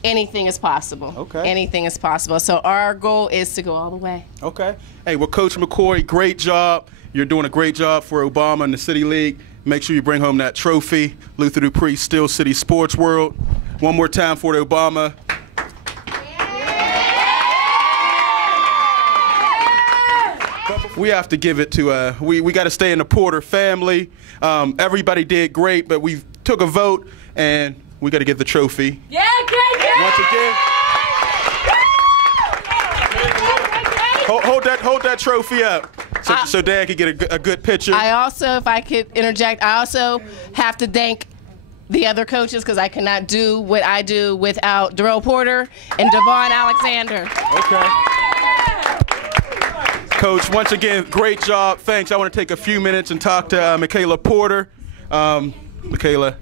anything is possible. Anything is possible. So our goal is to go all the way. Okay. Hey, well, Coach McCoy, great job. You're doing a great job for Obama and the City League. Make sure you bring home that trophy. Luther Dupree, Steel City Sports World. One more time for the Obama. We have to give it to, we got to stay in the Porter family. Everybody did great, but we took a vote, and we got to get the trophy. Yeah. Once again. Hold that trophy up so Dad can get a good picture. I also, if I could interject, I also have to thank the other coaches because I cannot do what I do without Darrell Porter and Devon Alexander. Okay. Coach, once again, great job. Thanks. I want to take a few minutes and talk to Michaela Porter. Michaela,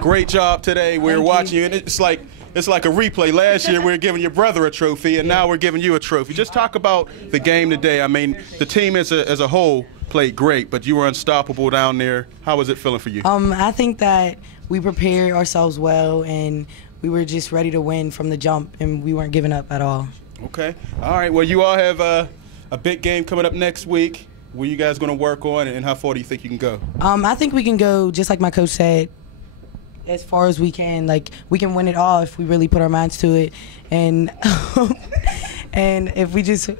great job today. We're watching you, and it's like a replay. Last year we were giving your brother a trophy, and now we're giving you a trophy. Just talk about the game today. I mean, the team as a whole played great, but you were unstoppable down there. How was it feeling for you? I think that we prepared ourselves well, and we were just ready to win from the jump, and we weren't giving up at all. Okay. All right. Well, you all have a big game coming up next week. What are you guys going to work on, and how far do you think you can go? I think we can go, just like my coach said, as far as we can. Like, we can win it all if we really put our minds to it, and and if we just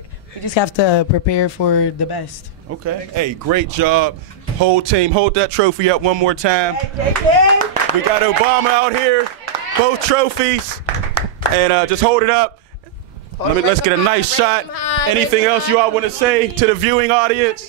have to prepare for the best. Okay. Hey, great job. Whole team, hold that trophy up one more time. We got Obama out here, both trophies, and just hold it up. Let's get a nice shot. Anything else you all want to say to the viewing audience?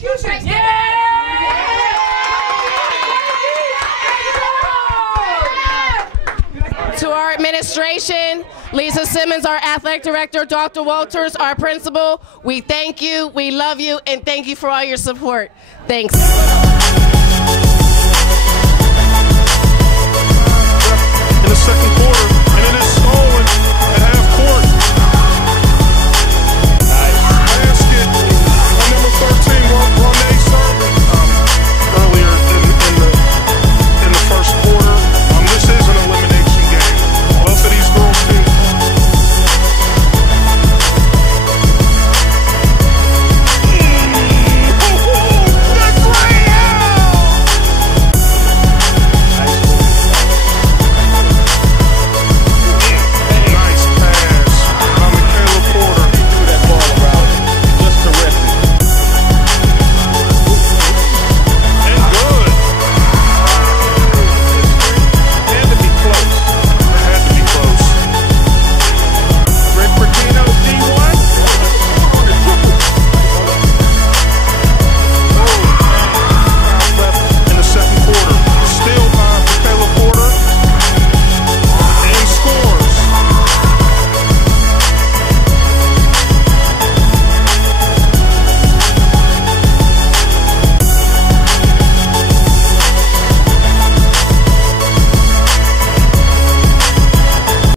To our administration, Lisa Simmons, our athletic director, Dr. Walters, our principal, we thank you, we love you, and thank you for all your support. Thanks. In the second quarter,